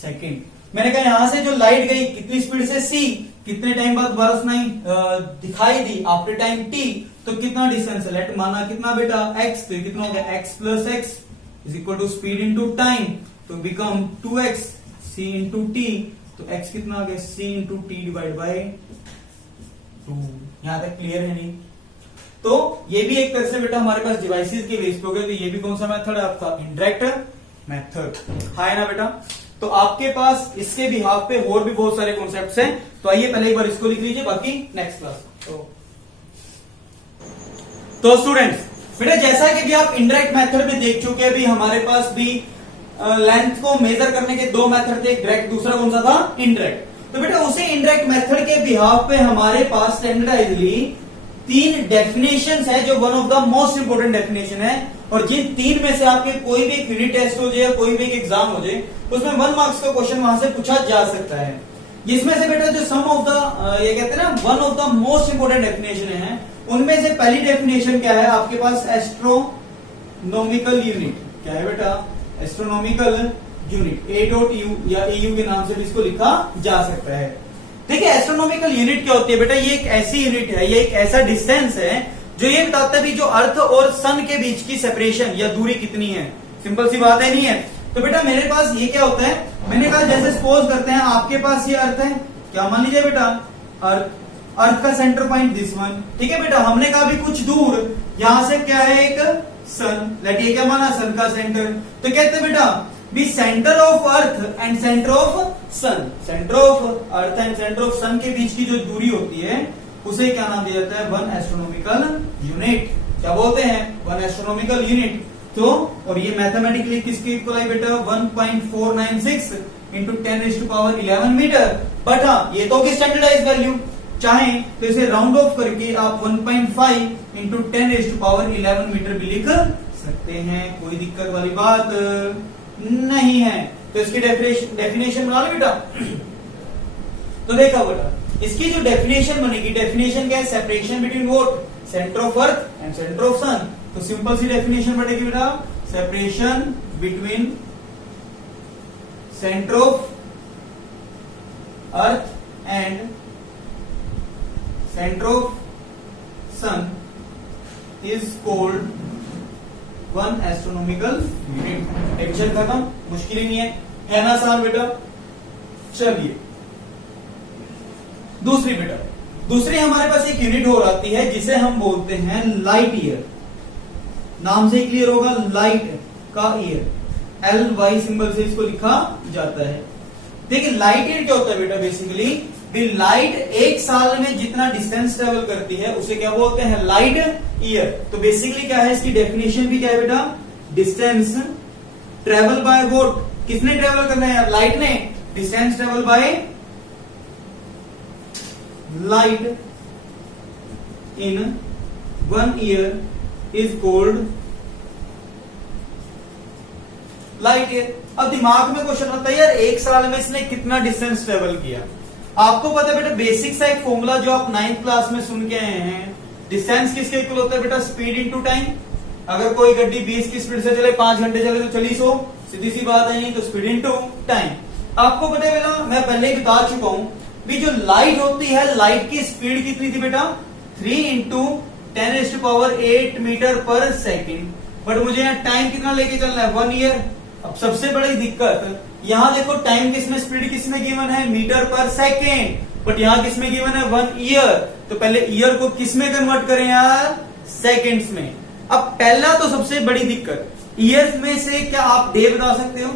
सेकेंड। मैंने कहा यहां से जो लाइट गई कितनी स्पीड से, c, कितने टाइम बाद दोबारा सुनाई दिखाई दी, आफ्टर टाइम t, तो कितना डिस्टेंस है, लेट माना कितना बेटा x, तो कितना हो गया x + x is equal to speed into time, तो become 2x c into t, तो x कितना आ गया, c into t divide by 2। यहां तक क्लियर है नहीं, तो ये भी एक तरह से बेटा हमारे पास डिवाइसेस के बेस पे हो गए, तो ये भी कौन सा मेथड है आपका, इनडायरेक्ट मेथड, है ना बेटा। तो आपके पास इसके बिहाफ पे और भी बहुत सारे कॉन्सेप्ट्स हैं। तो आइए पहले एक बार इसको लिख लीजिए, बाकी नेक्स्ट क्लास। तो स्टूडेंट्स बेटा जैसा कि भी आप इनडायरेक्ट मेथड में देख चुके हैं, भी हमारे पास भी लेंथ को मेजर करने के दो मेथड थे, एक डायरेक्ट, दूसरा कौन सा था, इनडायरेक्ट। तो बेटा उसी इनडायरेक्ट मेथड के बिहाफ पे हमारे पास स्टैंडर्डाइजली 3 डेफिनेशंस है जो one of the most important definition है, और जिन 3 में से आपके कोई भी एक यूनिट टेस्ट हो जाए, कोई भी एक एग्जाम हो जाए, उसमें 1 मार्क्स का क्वेश्चन वहां से पूछा जा सकता है। जिसमें से बेटा जो सम ऑफ द ये कहते हैं ना one of the most important definition है, उनमें से पहली डेफिनेशन क्या है आपके पास, एस्ट्रोनॉमिकल यूनिट। क्या है बेटा, एस्ट्रोनॉमिकल यूनिट, A.U या AU के नाम से भी इसको लिखा जा सकता है। देखिए एस्ट्रोनॉमिकल यूनिट क्या होती है बेटा, ये एक ऐसी यूनिट है, ये एक ऐसा डिस्टेंस है जो ये बताता है भी जो अर्थ और सन के बीच की सेपरेशन या दूरी कितनी है। सिंपल सी बात है, नहीं है? तो बेटा मेरे पास ये क्या होता है, मैंने कहा जैसे सपोज करते हैं आपके पास ये अर्थ है, क्या मान लीजिए बेटा, अर्थ का सेंटर पॉइंट दिस वन, ठीक है बेटा। हमने कहा भी कुछ दूर यहां से क्या है, एक सन, लेट ये क्या माना, सन का सेंटर। तो कहते हैं बेटा भी centre of earth and centre of sun, centre of earth and centre of sun के बीच की जो दूरी होती है उसे क्या नाम दिया जाता है, 1 एस्ट्रोनॉमिकल यूनिट। क्या बोलते हैं, 1 एस्ट्रोनॉमिकल यूनिट। तो और ये मैथमेटिकली किसके इक्वल है बेटा, 1.496 इंटू 10⁻11 मीटर। बट हाँ ये तो होगी स्टैंडर्डाइज वैल्यू, चाहे तो इसे राउंड ऑफ करके आप 1.5 इंटू 10⁻11 मीटर भी लिख सकते हैं, कोई दिक्कत वाली बात नहीं है। तो इसकी डेफिनेशन बना लो बेटा। तो देखा बेटा इसकी जो डेफिनेशन बनेगी, डेफिनेशन क्या है, separation between what, centre of earth and centre of sun. तो सिंपल सी डेफिनेशन बनेगी बेटा, separation between centre of earth and centre of sun is called 1 astronomical unit. Tension खत्म, मुश्किल ही नहीं है ना आसान बेटा। चलिए दूसरी बेटा, दूसरी हमारे पास एक यूनिट और आती है जिसे हम बोलते हैं लाइट ईयर। नाम से क्लियर होगा, लाइट का ईयर, LY सिंबल से इसको लिखा जाता है। देखिए लाइट ईयर क्या होता है बेटा, बेसिकली लाइट एक साल में जितना डिस्टेंस ट्रेवल करती है उसे क्या बोलते हैं, लाइट ईयर। तो बेसिकली क्या है, इसकी डेफिनेशन भी क्या है बेटा, डिस्टेंस ट्रेवल बाय व्हाट, किसने ट्रेवल करना है यार, लाइट ने। Distance travel by light in 1 year is called light year. अब दिमाग में क्वेश्चन आता है यार एक साल में इसने कितना डिस्टेंस ट्रेवल किया। आपको पता है बेटा बेसिक सा एक फॉर्मूला जो आप 9th क्लास में सुन के आए हैं, डिस्टेंस किसके इक्वल होता है बेटा, स्पीड इनटू टाइम। अगर कोई गड्डी 20 की स्पीड से चले, 5 घंटे चले तो चली 100, सीधी सी बात है, नहीं तो स्पीड इनटू टाइम। आपको पता है बेटा मैं पहले ही बता चुका हूं भी जो लाइट होती है, लाइट की स्पीड कितनी थी बेटा, 3 इंटू 10⁸ मीटर पर सेकेंड। बट मुझे यहाँ टाइम कितना लेके चलना है, 1 ईयर। अब सबसे बड़ी दिक्कत यहाँ देखो, टाइम किसमें, स्पीड किसमें गिवन है, मीटर पर सेकेंड, बट यहाँ किसमें गिवन है, 1 ईयर। तो पहले ईयर को किसमें कन्वर्ट करें यार, सेकेंड्स में। अब पहला तो सबसे बड़ी दिक्कत, ईयर में से क्या आप डे बता सकते हो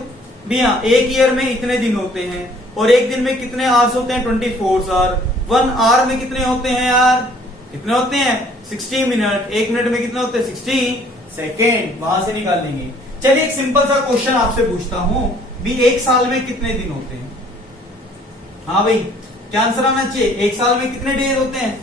भैया, एक ईयर में इतने दिन होते हैं और एक दिन में कितने आवर्स होते हैं, 24 आवर। 1 आवर में कितने होते हैं यार, कितने होते हैं, 60 मिनट। 1 मिनट में कितने होते हैं, 60 सेकेंड। वहां से निकाल लेंगे। चलिए एक सिंपल सा क्वेश्चन आपसे पूछता हूं भी, एक साल में कितने दिन होते हैं। हाँ भाई क्या आंसर आना चाहिए, एक साल में कितने डेज होते हैं,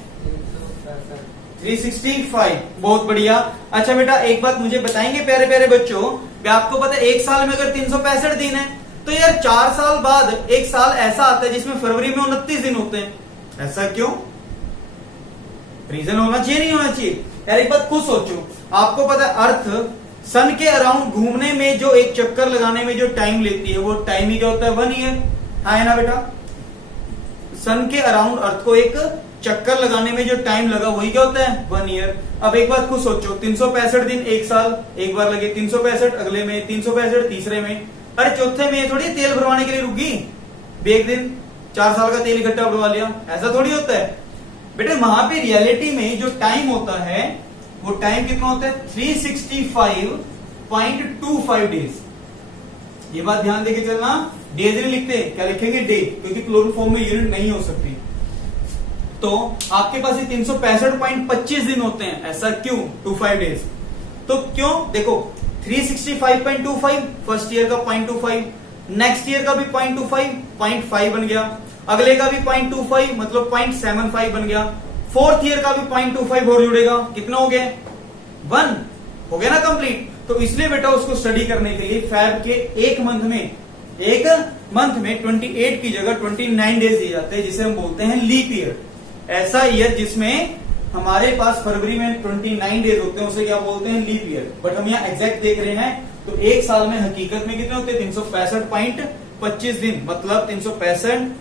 365। बहुत बढ़िया। अच्छा बेटा एक बात मुझे बताएंगे प्यारे प्यारे बच्चों, आपको पता है एक साल में अगर 365 दिन है तो यार 4 साल बाद एक साल ऐसा आता है जिसमें फरवरी में 29 दिन होते हैं। ऐसा क्यों, रीजन होना चाहिए नहीं होना चाहिए यार, एक बात खुद सोचो। आपको पता है अर्थ सन के अराउंड घूमने में जो एक चक्कर लगाने में जो टाइम लेती है वो टाइम ही क्या होता है, 1 ईयर। हाँ है ना बेटा, सन के अराउंड अर्थ को एक चक्कर लगाने में जो टाइम लगा वही क्या होता है, 1 ईयर। अब एक बात खुद सोचो, 365 दिन एक साल, एक बार लगे 365, अगले में 365, तीसरे में, अरे चौथे में थोड़ी तेल भरवाने के लिए रुक गई, एक दिन 4 साल का तेल इकट्ठा भरवा लिया, ऐसा थोड़ी होता है बेटे। वहां पे रियलिटी में जो टाइम होता है वो टाइम कितना होता है, 365.25 डेज। ये बात ध्यान देके चलना, डेज नहीं लिखते, क्या लिखेंगे डे, क्योंकि प्लूरल फॉर्म में यूनिट नहीं हो सकती। तो आपके पास ये 365.25 दिन होते हैं, ऐसा क्यों 25 डेज? तो क्यों, देखो 365.25 फर्स्ट ईयर का 0.25, नेक्स्ट ईयर का भी 0.25, 0.5 बन गया, अगले का भी 0.25 मतलब 0.75 बन गया, फोर्थ ईयर का भी 0.25 और जुड़ेगा, कितना हो गया 1 हो गया ना कंप्लीट। तो इसलिए बेटा उसको स्टडी करने के लिए फैब के एक मंथ में 28 की जगह 29 डेज दिए जाते हैं, जिसे हम बोलते हैं लीप ईयर। ऐसा ईयर जिसमें हमारे पास फरवरी में 29 डेज होते हैं उसे क्या बोलते हैं लीप ईयर। बट हम यहाँ एग्जैक्ट देख रहे हैं, तो एक साल में हकीकत में कितने होते हैं 365.25 दिन, मतलब 365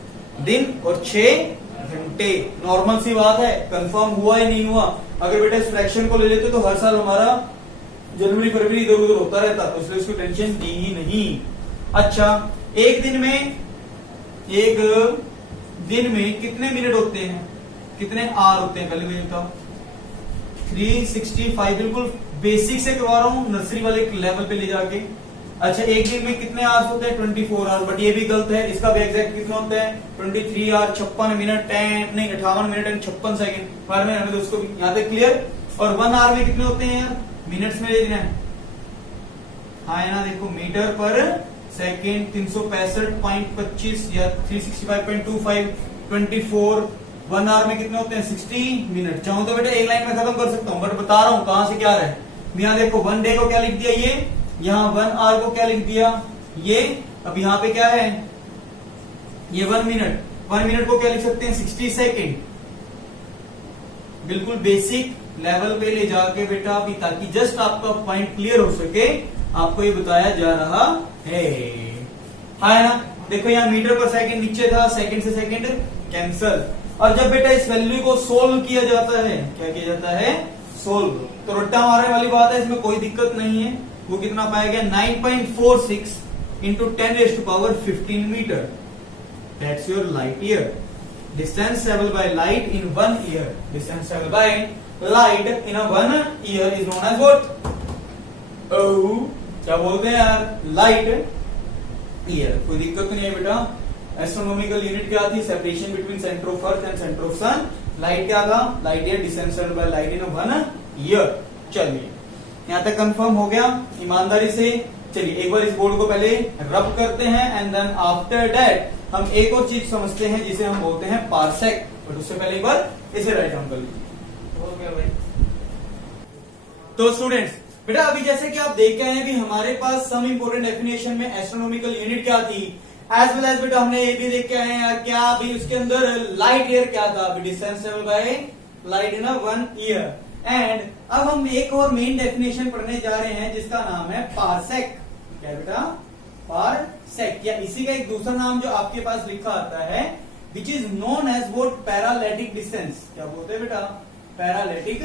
दिन और 6 घंटे। नॉर्मल सी बात है, कंफर्म हुआ या नहीं हुआ। अगर बेटा इस फ्रैक्शन को ले लेते तो हर साल हमारा जनवरी फरवरी इधर उधर होता रहता, तो इसलिए उसको टेंशन दी ही नहीं। अच्छा, एक दिन में कितने मिनट होते हैं, कितने आवर होते हैं, पहले मुझे बताओ। 365, बिल्कुल बेसिक से करवा रहा हूं, नर्सरी वाले लेवल पे ले जाके। अच्छा, एक दिन में कितने आवर्स होते हैं 24 आवर, बट ये भी गलत है, इसका भी एग्जैक्ट कितना होता है 23 hour 56 minute 58 minute and 56 second. बार में रहने दो उसको भी, यहाँ तक क्लियर। और 1 आवर में कितने होते हैं यार, मिनट्स में ले लेना है, हाँ है ना, देखो मीटर पर सेकेंड 365.25 या 365.25 24 1 आवर में कितने होते हैं 60 मिनट। चाहूं तो बेटा एक लाइन में खत्म कर सकता हूं, बट बता रहा हूं कहां से क्या रहा है। यहाँ देखो 1 डे को क्या लिख दिया, ये यहाँ 1 आवर को क्या लिख दिया ये, अब यहाँ पे क्या है ये 1 मिनट को क्या लिख सकते हैं 60 सेकेंड। बिल्कुल बेसिक लेवल पे ले जाके बेटा अभी, ताकि जस्ट आपका पॉइंट क्लियर हो सके, आपको ये बताया जा रहा है। हाँ ना, देखो यहाँ मीटर पर सेकंड नीचे था, सेकंड से सेकंड कैंसल। और जब बेटा इस वैल्यू को सोल्व किया जाता है, क्या किया जाता है सोल्व, तो रट्टा मारने वाली बात है, इसमें कोई दिक्कत नहीं है। वो कितना पाया गया 9.46 into 10⁻15 metre, that's your light year. Distance travel by light in 1 year, distance travel by light in 1 year is known as what, क्या बोलते हैं यार, लाइट ईयर। कोई दिक्कत नहीं है बेटा। एस्ट्रोनॉमिकल यूनिट क्या थी, separation between centre of earth and centre of sun. Light क्या था, light year, distance travel by light in 1 year. चलिए यहां तक कंफर्म हो गया ईमानदारी से। चलिए एक बार इस बोर्ड को पहले रब करते हैं एंड देन आफ्टर दैट हम एक और चीज समझते हैं जिसे हम बोलते हैं पार्सेक। बट उससे पहले एक बार इसे राइट डाउन कर लीजिए। तो स्टूडेंट्स बेटा अभी जैसे कि आप देख के आए हैं कि हमारे पास सम इंपोर्टेंट डेफिनेशन में एस्ट्रोनॉमिकल यूनिट क्या थी, एज वेल एज बेटा हमने ये भी देख के आए हैं यार क्या अभी उसके अंदर लाइट ईयर क्या था, अभी distance travel by light in 1 year. And अब हम एक और मेन डेफिनेशन पढ़ने जा रहे हैं जिसका नाम है पार्सेक। क्या बेटा, पार्सेक, या इसी का एक दूसरा नाम जो आपके पास लिखा आता है which is known as what, parallactic distance. क्या बोलते हैं बेटा, पैरालेटिक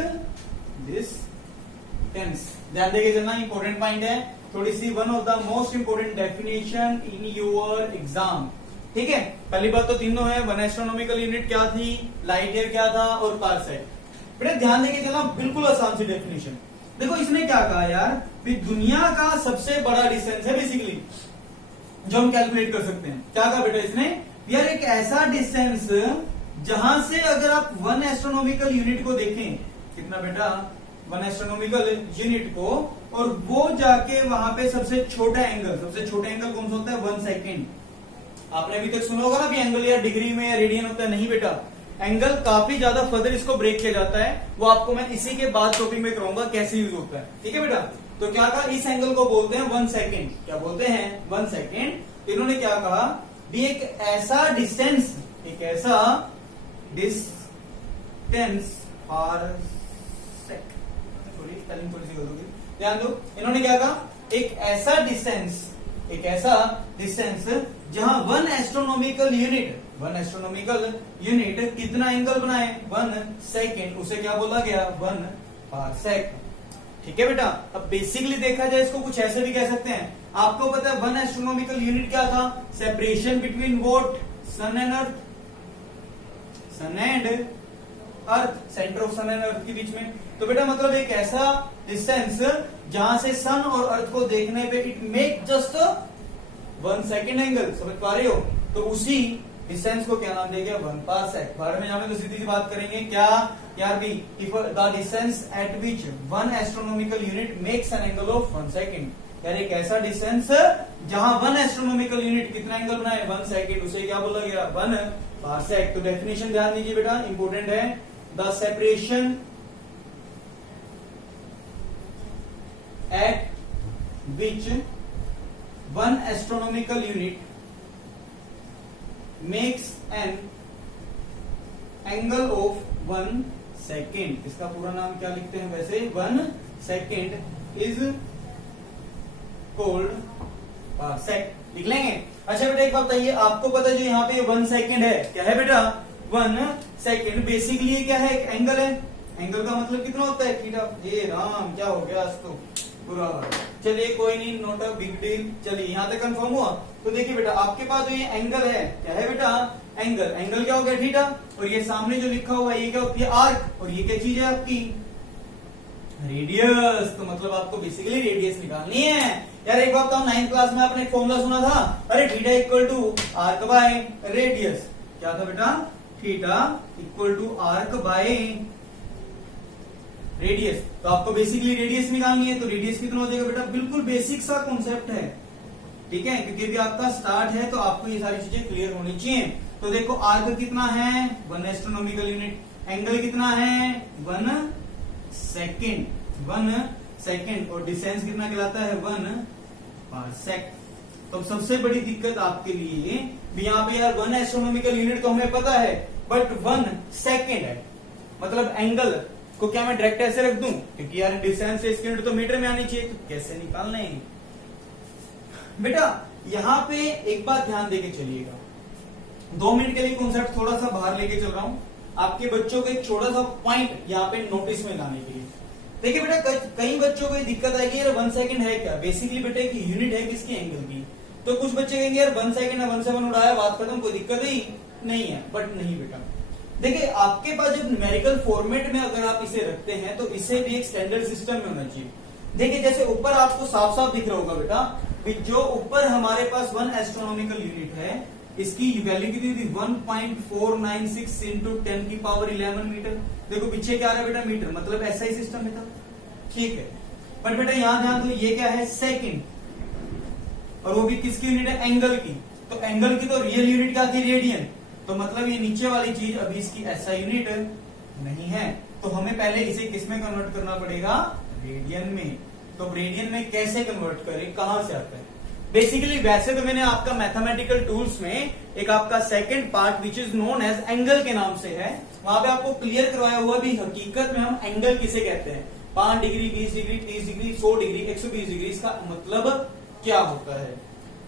डिस्टेंस। ध्यान देके चलना, इंपॉर्टेंट पॉइंट है, थोड़ी सी one of the most important definition in your exam. ठीक है, पहली बात तो तीनों है, वन एस्ट्रोनॉमिकल यूनिट क्या थी, लाइट ईयर क्या था और पार्सेक। बेटा ध्यान देके चलना, बिल्कुल आसान सी डेफिनेशन। देखो इसने क्या कहा यार, दुनिया का सबसे बड़ा डिस्टेंस है बेसिकली जो हम कैलकुलेट कर सकते हैं। क्या कहा बेटा इसने, यार एक ऐसा डिस्टेंस जहां से अगर आप 1 एस्ट्रोनॉमिकल यूनिट को देखें, कितना बेटा 1 एस्ट्रोनॉमिकल यूनिट को, और वो जाके वहां पे सबसे छोटा एंगल कौन सा होता है 1 सेकेंड। आपने अभी तक सुना होगा ना भी एंगल या डिग्री में या रेडियन होता है, नहीं बेटा, एंगल काफी ज्यादा फर्दर इसको ब्रेक किया जाता है, वो आपको मैं इसी के बाद टॉपिक में कराऊंगा कैसे यूज होता है। ठीक है बेटा, तो क्या कहा, इस एंगल को बोलते हैं 1 सेकेंड। क्या बोलते हैं 1 सेकेंड। इन्होंने क्या कहा भी एक ऐसा डिस्टेंस पार्सेक, थोड़ी सी गलत होगी, ध्यान दो। इन्होंने क्या कहा, एक ऐसा डिस्टेंस जहां 1 एस्ट्रोनॉमिकल यूनिट कितना एंगल बनाए 1 सेकेंड, उसे क्या बोला गया 1 पार्सेक। ठीक है बेटा, अब बेसिकली देखा जाए इसको कुछ ऐसे भी कह सकते हैं। आपको पता है 1 एस्ट्रोनॉमिकल यूनिट क्या था, separation between what, sun and earth, centre of sun and earth के बीच में। तो बेटा मतलब एक ऐसा डिस्टेंस जहां से सन और अर्थ को देखने पे it make just 1 second angle, समझ पा रहे हो? तो उसी डिस्टेंस को क्या नाम दिया गया? 1 पार्सेक। बाद में जाने तो सीधी सी बात करेंगे क्या यार भी, if the distance eight which 1 astronomical unit makes an angle of 1 second, यार एक ऐसा डिस्टेंस जहां 1 एस्ट्रोनॉमिकल यूनिट कितना एंगल बनाए? 1 सेकेंड, उसे क्या बोला गया? 1 पार्सेक। तो डेफिनेशन ध्यान दीजिए बेटा, इंपॉर्टेंट है। The separation eight which 1 astronomical unit makes an angle of 1 second, इसका पूरा नाम क्या लिखते हैं वैसे? 1 सेकेंड इज कोल्ड पार्सेक, लिख लेंगे। अच्छा बेटा एक बात बताइए, आपको पता है जो यहाँ पे 1 सेकेंड है, क्या है बेटा? 1 सेकेंड। बेसिकली ये क्या है? एक एंगल है। एंगल का मतलब कितना होता है? थीटा। ये राम क्या हो गया आज तो बुरा। चलिए कोई नहीं, नॉट अ बिग डील। चलिए यहाँ तक कंफर्म हुआ। तो देखिए बेटा, आपके पास जो ये एंगल है, क्या है बेटा? एंगल। एंगल क्या हो गया? थीटा। और ये सामने जो लिखा हुआ है ये क्या होती है? आर्क। और ये क्या चीज है आपकी? रेडियस। तो मतलब आपको बेसिकली रेडियस निकालनी है। यार एक बात बताओ, 9th क्लास में आपने एक फॉर्मूला सुना था, अरे theta equal to arc by radius. क्या था बेटा? Theta equal to arc by radius. तो आपको बेसिकली रेडियस निकालनी है। तो रेडियस कितना हो जाएगा बेटा? बिल्कुल बेसिक सा कॉन्सेप्ट है, ठीक है, क्योंकि भी आपका स्टार्ट है तो आपको ये सारी चीजें क्लियर होनी चाहिए। तो देखो आर्क कितना है? 1 एस्ट्रोनॉमिकल यूनिट। एंगल कितना है? 1 सेकेंड। 1 सेकेंड। और डिस्टेंस कितना कहलाता है? 1 पार्सेक। तो सबसे बड़ी दिक्कत आपके लिए भी यहाँ पे यार 1 एस्ट्रोनॉमिकल यूनिट तो हमें पता है, बट 1 सेकेंड है, मतलब एंगल को क्या मैं डायरेक्ट ऐसे रख दूं? क्योंकि यार डिस्टेंस से इसके यूनिट तो मीटर में आनी चाहिए, तो कैसे निकालना है बेटा? यहाँ पे एक बात ध्यान देके चलिएगा, 2 मिनट के लिए कॉन्सेप्ट थोड़ा सा बाहर लेके चल रहा हूं आपके बच्चों को, एक छोटा सा पॉइंट यहाँ पे नोटिस में लाने के लिए। देखिए बेटा, कई बच्चों को ये दिक्कत आएगी, यार 1 सेकंड है क्या? बेसिकली बेटा एक यूनिट है किसकी? एंगल की। तो कुछ बच्चे कहेंगे यार 1 सेकंड है, 1 से 1 उड़ाया, बात खत्म, कोई दिक्कत ही नहीं है। बट नहीं बेटा, देखिए आपके पास जब न्यूमेरिकल फॉर्मेट में अगर आप इसे रखते हैं तो इसे भी एक स्टैंडर्ड सिस्टम में होना चाहिए। देखिए जैसे ऊपर आपको साफ साफ दिख रहा होगा बेटा, जो ऊपर हमारे पास 1 एस्ट्रोनॉमिकल यूनिट है, इसकी वैल्यू कितनी थी? 1.496 इंटू 10 की पावर 11 मीटर। देखो पीछे क्या आ रहा है बेटा? मीटर। मतलब ऐसा ही सिस्टम है था, ठीक है। बट बेटा यहां ध्यान दो, ये क्या है? सेकंड। और वो भी किसकी यूनिट है? एंगल की। तो एंगल की तो रियल यूनिट क्या थी? रेडियन। तो मतलब ये नीचे वाली चीज अभी इसकी ऐसा यूनिट नहीं है, तो हमें पहले इसे किस में कन्वर्ट करना पड़ेगा? रेडियन में। तो रेडियन में कैसे कन्वर्ट करें, कहां से आता है? बेसिकली वैसे तो मैंने आपका मैथमेटिकल टूल्स में एक आपका second part which is known as angle के नाम से है, वहां पे आपको क्लियर करवाया हुआ भी हकीकत में हम एंगल किसे कहते हैं। 5 degree, 20 degree, 30 degree, 100 degree, 120 degree, इसका मतलब क्या होता है।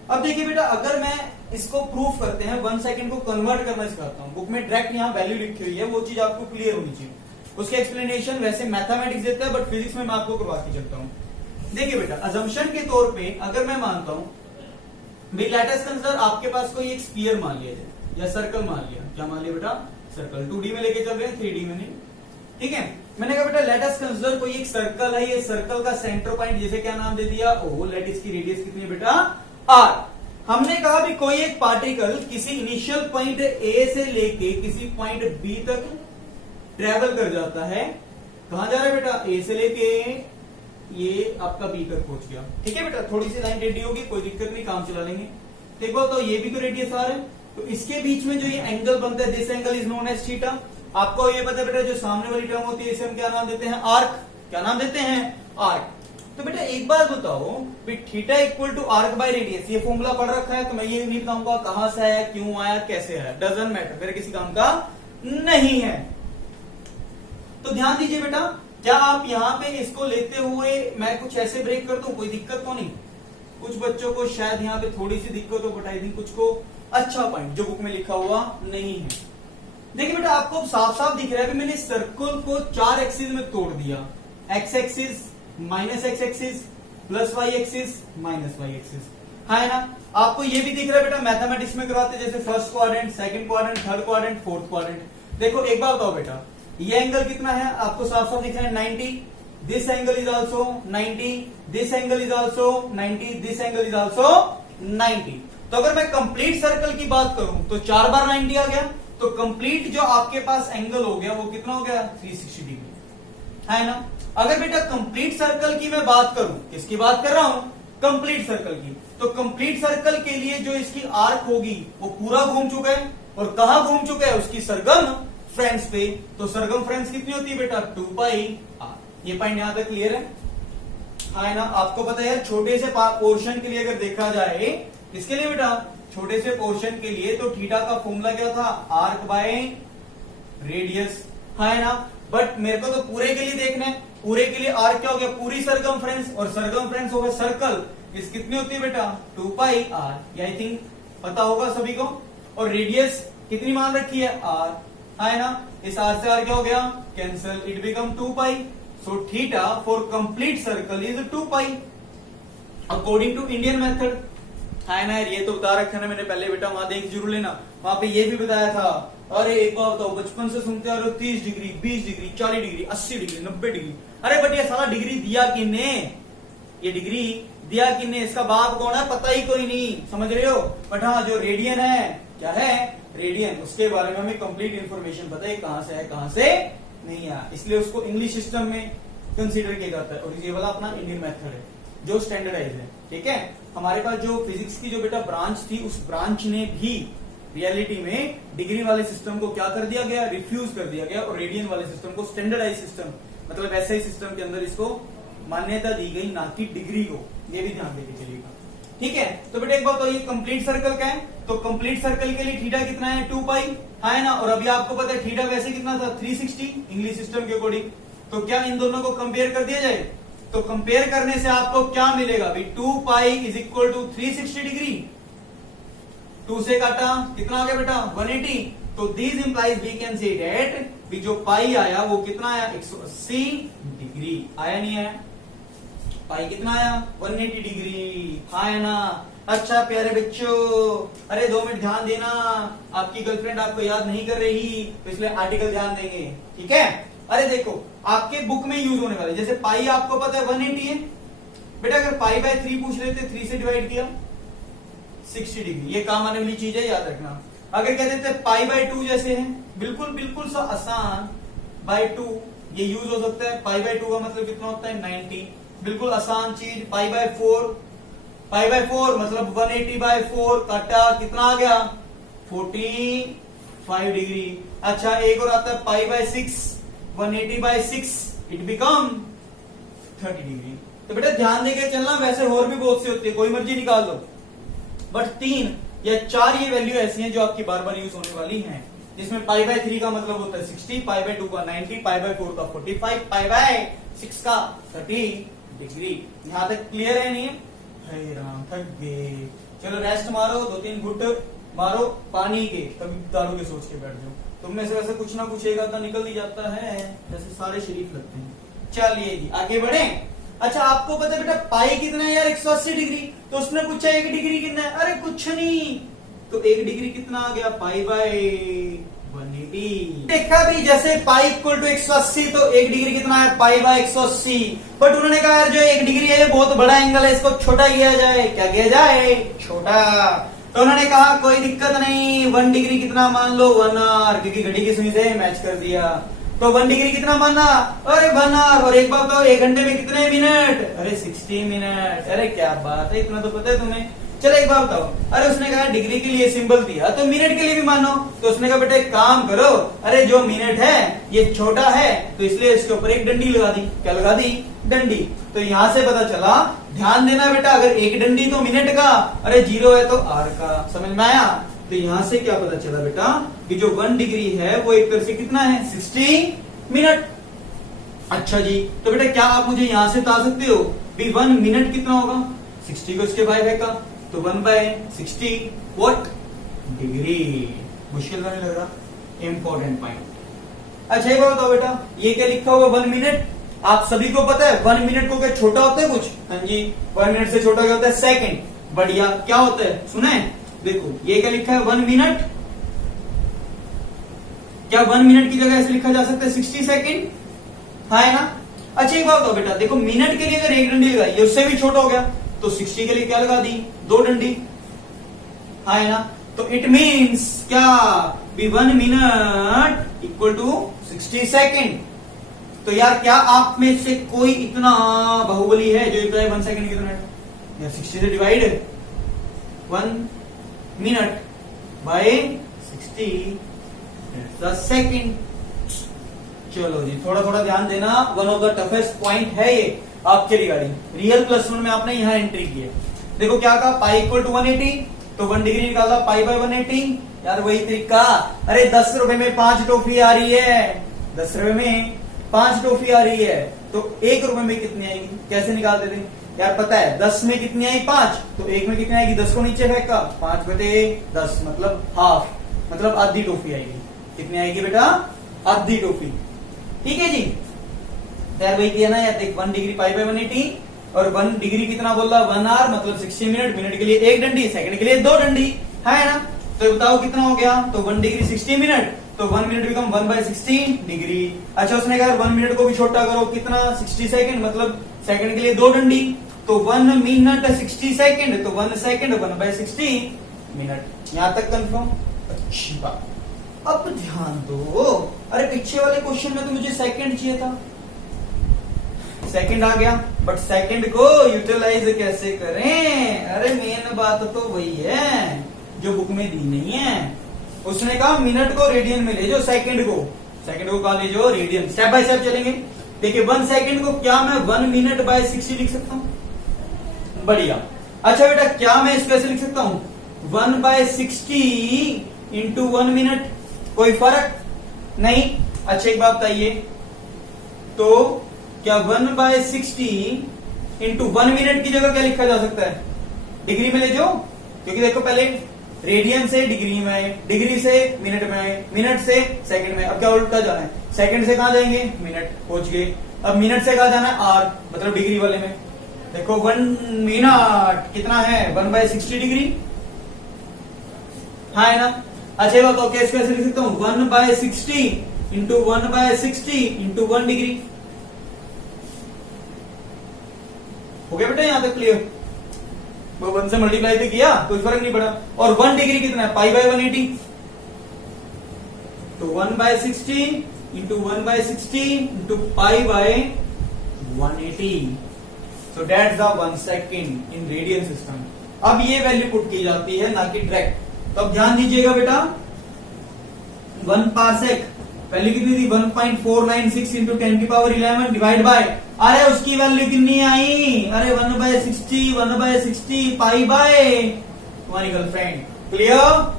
अब देखिए बेटा, अगर मैं इसको प्रूफ करते हैं, 1 सेकंड को कन्वर्ट करना सिखाता हूं, बुक में डायरेक्ट यहाँ वैल्यू लिखी हुई है, वो चीज आपको क्लियर होनी चाहिए। उसके एक्सप्लेनेशन वैसे मैथमेटिक्स देता है, बट फिजिक्स में मैं आपको करवा के चलता हूँ। देखिए बेटा, अजम्पशन के तौर पे अगर मैं मानता हूं, लेट अस कंसीडर आपके पास कोई एक स्फीयर मान लिया जाए या सर्कल मान लिया। क्या मान लिया बेटा? सर्कल। 2D में लेके चल रहे हैं, 3D में नहीं, ठीक है। मैंने कहा बेटा लेट अस कंसीडर कोई एक सर्कल है, ये सर्कल का सेंटर पॉइंट जैसे क्या नाम दे दिया? ओ। लेट इसकी रेडियस कितनी है बेटा? R। हमने कहा भी कोई एक पार्टिकल किसी इनिशियल पॉइंट A से लेके किसी पॉइंट B तक ट्रेवल कर जाता है। कहां जा रहा है बेटा? A से लेके ये आपका B तक पहुंच गया, ठीक है बेटा। थोड़ी सी लाइन टेढ़ी होगी, कोई दिक्कत नहीं, काम चला लेंगे। देखो तो ये भी तो रेडियस R है, तो इसके बीच में जो ये एंगल बनता है, this angle is known as theta. आपको ये पता है बेटा, जो सामने वाली टर्म होती है इसे हम क्या नाम देते हैं? आर्क। क्या नाम देते हैं? आर्क। तो बेटा एक बात बताओ, theta equal to arc by radius, ये फॉर्मूला पढ़ रखा है, तो मैं ये नहीं बताऊंगा कहां से आया, क्यों आया, कैसे आया, डजंट मैटर, मेरे किसी काम का नहीं है। तो ध्यान दीजिए बेटा, क्या आप यहाँ पे इसको लेते हुए मैं कुछ ऐसे ब्रेक कर दूं, कोई दिक्कत तो नहीं? कुछ बच्चों को शायद यहाँ पे थोड़ी सी दिक्कत हो, बट आई थिंक कुछ को अच्छा पॉइंट जो बुक में लिखा हुआ नहीं है। देखिए बेटा, आपको साफ साफ दिख रहा है कि मैंने सर्कल को 4 एक्सिस में तोड़ दिया। X axis minus x axis plus y axis minus y axis, है ना। आपको ये भी दिख रहा है बेटा, मैथमेटिक्स में करवाते जैसे first quadrant, second quadrant, third quadrant, fourth quadrant. देखो एक बात बताओ बेटा, ये एंगल कितना है? आपको साफ साफ दिख रहा है 90। This angle is also 90, this angle is also 90, this angle is also 90। तो अगर मैं कंप्लीट सर्कल की बात करूं तो 4 बार 90 आ गया, तो कंप्लीट जो आपके पास एंगल हो गया वो कितना हो गया 360 डिग्री, है ना। अगर बेटा कंप्लीट सर्कल की मैं बात करूं, किसकी बात कर रहा हूं, कंप्लीट सर्कल की, तो कंप्लीट सर्कल के लिए जो इसकी आर्क होगी वो पूरा घूम चुका है, और कहां घूम चुका है, उसकी सरगम फ्रेंड्स पे। तो सरगम फ्रेंड्स कितनी होती है बेटा 2 पाई आर। ये पॉइंट यहां तक क्लियर है ना। आपको पता है यार, छोटे से पोर्शन के लिए अगर देखा जाए, किसके लिए बेटा, छोटे से पोर्शन के लिए, तो थीटा का फॉर्मूला क्या था, आर्क बाय रेडियस, है ना। बट मेरे को तो पूरे के लिए देखना है, पूरे के लिए आर्क क्या हो गया, पूरी सरकमफ्रेंस, और सरकमफ्रेंस होगा सर्कल, इस कितनी होती है बेटा 2 पाई आर, ये आई थिंक पता होगा सभी को। और रेडियस कितनी मान रखी है आर, है ना। इस आर से आर क्या हो गया, cancel, it become 2 pi. So theta for complete circle is 2 pi according to Indian method, है ना। ये तो बता रखा है मैंने पहले बेटा, वहां देख जरूर लेना, वहां पे ये भी बताया था। अरे एक बार बताओ, बचपन से सुनते आ रहे हो 30 degree 20 degree 40 degree 80 degree 90 degree, अरे बट ये साला डिग्री दिया किसने, ये डिग्री दिया किसने, इसका बाप कौन है, पता ही कोई नहीं, समझ रहे हो। बट हाँ, जो रेडियन है, क्या है रेडियन, उसके बारे में हमें कंप्लीट इंफॉर्मेशन पता है, कहां से है कहां से नहीं है, इसलिए उसको इंग्लिश सिस्टम में कंसीडर किया जाता है। और ये वाला अपना इंडियन मेथड है जो स्टैंडर्डाइज है, ठीक है। हमारे पास जो फिजिक्स की जो बेटा ब्रांच थी, उस ब्रांच ने भी रियलिटी में डिग्री वाले सिस्टम को क्या कर दिया गया, रिफ्यूज कर दिया गया, और रेडियन वाले सिस्टम को स्टैंडर्डाइज सिस्टम, मतलब ऐसे ही सिस्टम के अंदर इसको मान्यता दी गई, ना कि डिग्री को, ये भी ध्यान देके चलिएगा, ठीक है। तो बेटा एक बात, तो ये कंप्लीट सर्कल का है, तो कंप्लीट सर्कल के लिए थीटा कितना है 2 पाई, है ना। और अभी आपको पता है थीटा वैसे कितना था 360 इंग्लिश सिस्टम के अकॉर्डिंग। तो क्या इन दोनों को कंपेयर कर दिया जाए, तो कंपेयर करने से आपको क्या मिलेगा भाई, 2 pi is equal to 360 degree, 2 से काटा कितना आ गया बेटा 180। तो this implies we can say that भी जो पाई आया वो कितना आया 180 डिग्री, आया नहीं आया, पाई कितना आया 180 डिग्री, आया ना। अच्छा प्यारे बच्चों, अरे 2 मिनट ध्यान देना, आपकी गर्लफ्रेंड आपको याद नहीं कर रही, तो इसलिए आर्टिकल ध्यान देंगे, ठीक है। अरे देखो, आपके बुक में यूज होने वाले, जैसे पाई आपको पता है 180 है बेटा, अगर पाई बाय 3 पूछ लेते, 3 से डिवाइड किया 60 डिग्री, ये काम आने वाली चीज है, याद रखना। अगर कह देते पाई बाय 2 जैसे है, बिल्कुल बिल्कुल सा आसान, बाय 2 ये यूज हो सकता है। पाई बाय 2 का मतलब कितना होता है 90, बिल्कुल आसान चीज। पाई बाय 4 मतलब 180 बाय 4 काटा कितना आ गया 45 डिग्री। अच्छा एक और आता है pi by 6, 180 by 6 it become 30 degree. तो बेटा ध्यान देके चलना, वैसे और भी बहुत सी होती है, कोई मर्जी निकाल लो, बट 3 या 4 ये वैल्यू ऐसी हैं जो आपकी बार बार यूज होने वाली हैं, जिसमें पाई बाय 3 का मतलब होता है 60, पाई बाय 2 का 90, पाई बाय 4 का 45, पाई बाय 6 का 30 डिग्री। यहां तक क्लियर है नहीं? हे राम, थक गए, चलो रेस्ट मारो, 2-3 घुट मारो पानी के, तभी दारू के सोच के बैठ जाओ। तुम में से वैसे कुछ ना कुछ एक आधा निकल ही जाता है, जैसे सारे शरीफ लगते हैं। चलिए जी आगे बढ़े। अच्छा आपको पता है बेटा पाई कितना है यार 180 डिग्री, तो उसने पूछा 1 डिग्री कितना है, अरे कुछ नहीं, तो 1 डिग्री कितना आ गया पाई बाय 180। देखा भी जैसे पाई इक्वल टू 180, तो 1 डिग्री कितना है पाई बाय 180। बट उन्होंने कहा यार जो 1 डिग्री है ये बहुत बड़ा एंगल है, इसको छोटा किया जाए, क्या किया जाए छोटा। तो उन्होंने कहा कोई दिक्कत नहीं, 1 डिग्री कितना मान लो 1 आवर, क्योंकि घड़ी की सुई से मैच कर दिया। तो 1 डिग्री कितना माना, अरे 1 आवर। और एक बात तो 1 घंटे में कितने मिनट, अरे 60 मिनट। अरे क्या बात है, इतना तो पता है तुम्हें। चलो एक बात बताओ, अरे उसने कहा डिग्री के लिए सिंबल दिया तो मिनट के लिए भी मानो, तो उसने कहा बेटा एक काम करो, अरे जो मिनट है ये छोटा है तो इसलिए इसके ऊपर एक डंडी लगा दी। क्या लगा दी, डंडी। तो यहां से पता चला, ध्यान देना बेटा, अगर एक डंडी तो मिनट का, अरे 0 है तो आर का, समझ में आया। तो यहां से क्या पता चला बेटा कि जो 1 डिग्री है वो एक तरह से कितना है 60 मिनट। अच्छा जी, तो बेटा क्या आप मुझे यहां से बता सकते हो भी 1 मिनट कितना होगा, 60 को इसके बाय है का, तो 1/60 व्हाट डिग्री। मुश्किल नहीं लग रहा, इंपॉर्टेंट पॉइंट। अच्छा ये बताओ बेटा, ये क्या लिखा हुआ 1 मिनट, आप सभी को पता है 1 मिनट को क्या छोटा होता है कुछ, हाँ जी 1 मिनट से छोटा क्या होता है सेकंड। बढ़िया, क्या होता है सुने, देखो ये क्या लिखा है 1 मिनट, क्या 1 मिनट की जगह ऐसे लिखा जा सकता है 60 सेकंड, है ना। अच्छा एक बात बताओ बेटा, देखो मिनट के लिए अगर एक डंडी लगाई, उससे भी छोटा हो गया, तो 60 के लिए क्या लगा दी, 2 डंडी, हाँ है ना। तो इट मीन्स क्या, be 1 minute equal to 60 second. तो यार क्या आप में से कोई इतना बाहुबली है जो इतना 1 सेकेंड कितना है यार, 60 से डिवाइड 1 मिनट बाय 60 सेकेंड। चलो जी, थोड़ा थोड़ा ध्यान देना, one of the toughest point है ये आपके रिगार्डिंग। रियल +1 में आपने यहां एंट्री की है। देखो क्या कहा, पाई इक्वल टू 180, तो 1 डिग्री निकाला, पाई बाय 180। यार वही तरीका, अरे 10 रुपए में 5 टॉफी आ रही है, 10 रुपए में 5 टॉफी आ रही है, तो 1 रुपए में कितनी आएगी, कैसे निकालते थे यार, पता है 10 में कितनी आई 5, तो 1 में कितनी आएगी, 10 को नीचे फेंका, 5 बटे 10 मतलब हाफ, मतलब आधी टॉफी आएगी। कितनी आएगी बेटा, आधी टॉफी, ठीक है जी। यार वही किया ना यार, देख 1 डिग्री पाई बाय 180 और 1 डिग्री कितना बोल रहा, 1 आवर मतलब 60 मिनट, मिनट के लिए 1 डंडी, सेकंड के लिए 2 डंडी, है ना। तो बताओ कितना हो गया, तो 1 डिग्री 60 मिनट, तो 1 मिनट बिकम 1/60 डिग्री। अच्छा उसने कहा 1 मिनट को भी छोटा करो, कितना 60 सेकंड, मतलब सेकंड के लिए 2 डंडी, तो 1 मिनट 60 सेकंड, तो 1 सेकंड 1/60 मिनट। यहां तक कंफर्म, अच्छी बात। अब ध्यान दो, अरे पीछे वाले क्वेश्चन में तो मुझे सेकंड चाहिए था, सेकंड आ गया, बट सेकंड को यूटिलाइज कैसे करें, अरे मेन बात तो वही है जो बुक में दी नहीं है। उसने कहा मिनट को रेडियन में ले जाओ, सेकंड को कहा ले जाओ रेडियन। स्टेप बाय स्टेप चलेंगे। देखिए 1 सेकंड को क्या मैं 1 मिनट बाय 60 लिख सकता हूं, बढ़िया। अच्छा बेटा क्या मैं इसको ऐसे लिख सकता हूं, 1/60 इंटू 1 मिनट, कोई फर्क नहीं। अच्छा एक बात बताइए, तो क्या 1/60 इंटू 1 मिनट की जगह क्या लिखा जा सकता है, डिग्री में ले जाओ, क्योंकि देखो पहले रेडियन से डिग्री में, डिग्री से मिनट में, मिनट से सेकंड में, अब क्या उल्टा जाना है, सेकंड से कहां जाएंगे, मिनट, पहुंच गए। अब मिनट से कहां जाना है, आर, मतलब डिग्री वाले में। देखो 1 मिनट कितना है, 1/60 डिग्री, हाँ है ना। अच्छा बताओ कैसे कैसे लिख सकता हूं, 1/60 इंटू 1/60 इंटू 1 डिग्री। हो गया बेटा यहां तक क्लियर, वो 1 से मल्टीप्लाई तो किया, कोई फर्क नहीं पड़ा। और 1 डिग्री कितना है, पाई बाय 180, तो 1/60 into 1/60 into pi by 180, so that's the 1 second in radian system. अब ये वैल्यू पुट की जाती है, ना कि डायरेक्ट। तो अब ध्यान दीजिएगा बेटा, 1 पारसेक वैल्यू कितनी थी, 1.496 इंटू 10⁻11 डिवाइड बाय, अरे उसकी वैल्यू कितनी आई, अरे 1/60 पाई बाय तुम्हारी गर्लफ्रेंड। क्लियर,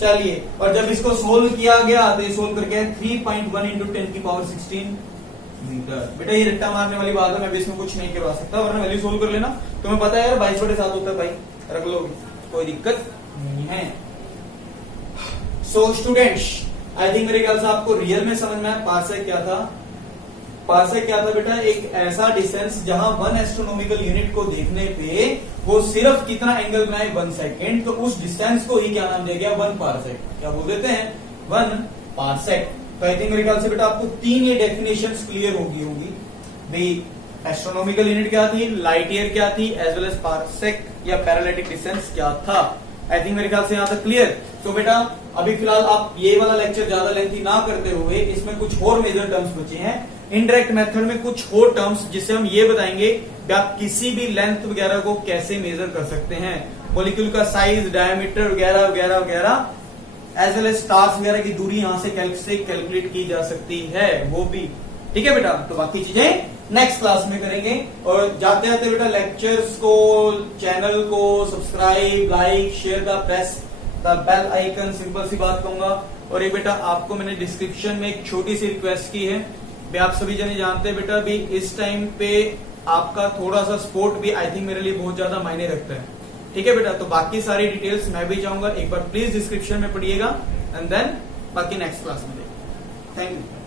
चलिए। और जब इसको सोल्व किया गया तो ये सोल्व करके 3.1 इंटू 10⁻16 मीटर। बेटा ये रट्टा मारने वाली बात है, मैं भी इसमें कुछ नहीं करवा सकता, वरना वैल्यू सोल्व कर लेना। तुम्हें पता है यार 22/7 होता है भाई, रख लोगे, कोई दिक्कत नहीं है। सो स्टूडेंट्स, आई थिंक मेरे ख्याल से आपको रियल में समझ में आया पार्सेक क्या था। पार्सेक क्या था बेटा, एक ऐसा डिस्टेंस जहां 1 एस्ट्रोनॉमिकल यूनिट को देखने पे वो सिर्फ कितना एंगल बनाए, 1 सेकेंड, तो उस डिस्टेंस को ही क्या नाम दिया गया, 1 पार्सेक। क्या बोल देते हैं, 1 पार्सेक। तो आई थिंक मेरे ख्याल से बेटा आपको 3 ये डेफिनेशंस क्लियर होगी भाई। एस्ट्रोनॉमिकल यूनिट क्या थी, लाइट ईयर क्या थी, एज वेल एज पार्सेक या पैरालैटिक डिस्टेंस क्या था। आई थिंक मेरे ख्याल से यहां तक क्लियर। तो बेटा अभी फिलहाल आप ये वाला लेक्चर ज्यादा लेंथी ना करते हुए, इसमें कुछ और मेजर टर्म्स बचे हैं इनडायरेक्ट मेथड में, कुछ और टर्म्स जिससे हम ये बताएंगे कि आप किसी भी लेंथ वगैरह को कैसे मेजर कर सकते हैं, मॉलिक्यूल का साइज, डायमीटर वगैरह वगैरह वगैरह, एज वेल एज स्टार्स वगैरह की दूरी यहां से कैलकुलेट की जा सकती है, वो भी। ठीक है बेटा, तो बाकी चीजें नेक्स्ट क्लास में करेंगे। और जाते जाते बेटा लेक्चर्स को, चैनल को subscribe, like, share the press the bell icon, simple सी बात कहूंगा। और एक बेटा आपको मैंने डिस्क्रिप्शन में एक छोटी सी रिक्वेस्ट की है, भी आप सभी जने जानते हैं बेटा भी इस टाइम पे आपका थोड़ा सा सपोर्ट भी आई थिंक मेरे लिए बहुत ज्यादा मायने रखता है। ठीक है बेटा, तो बाकी सारी डिटेल्स मैं भी चाहूंगा एक बार प्लीज डिस्क्रिप्शन में पढ़िएगा, एंड देन बाकी नेक्स्ट क्लास में। Thank you.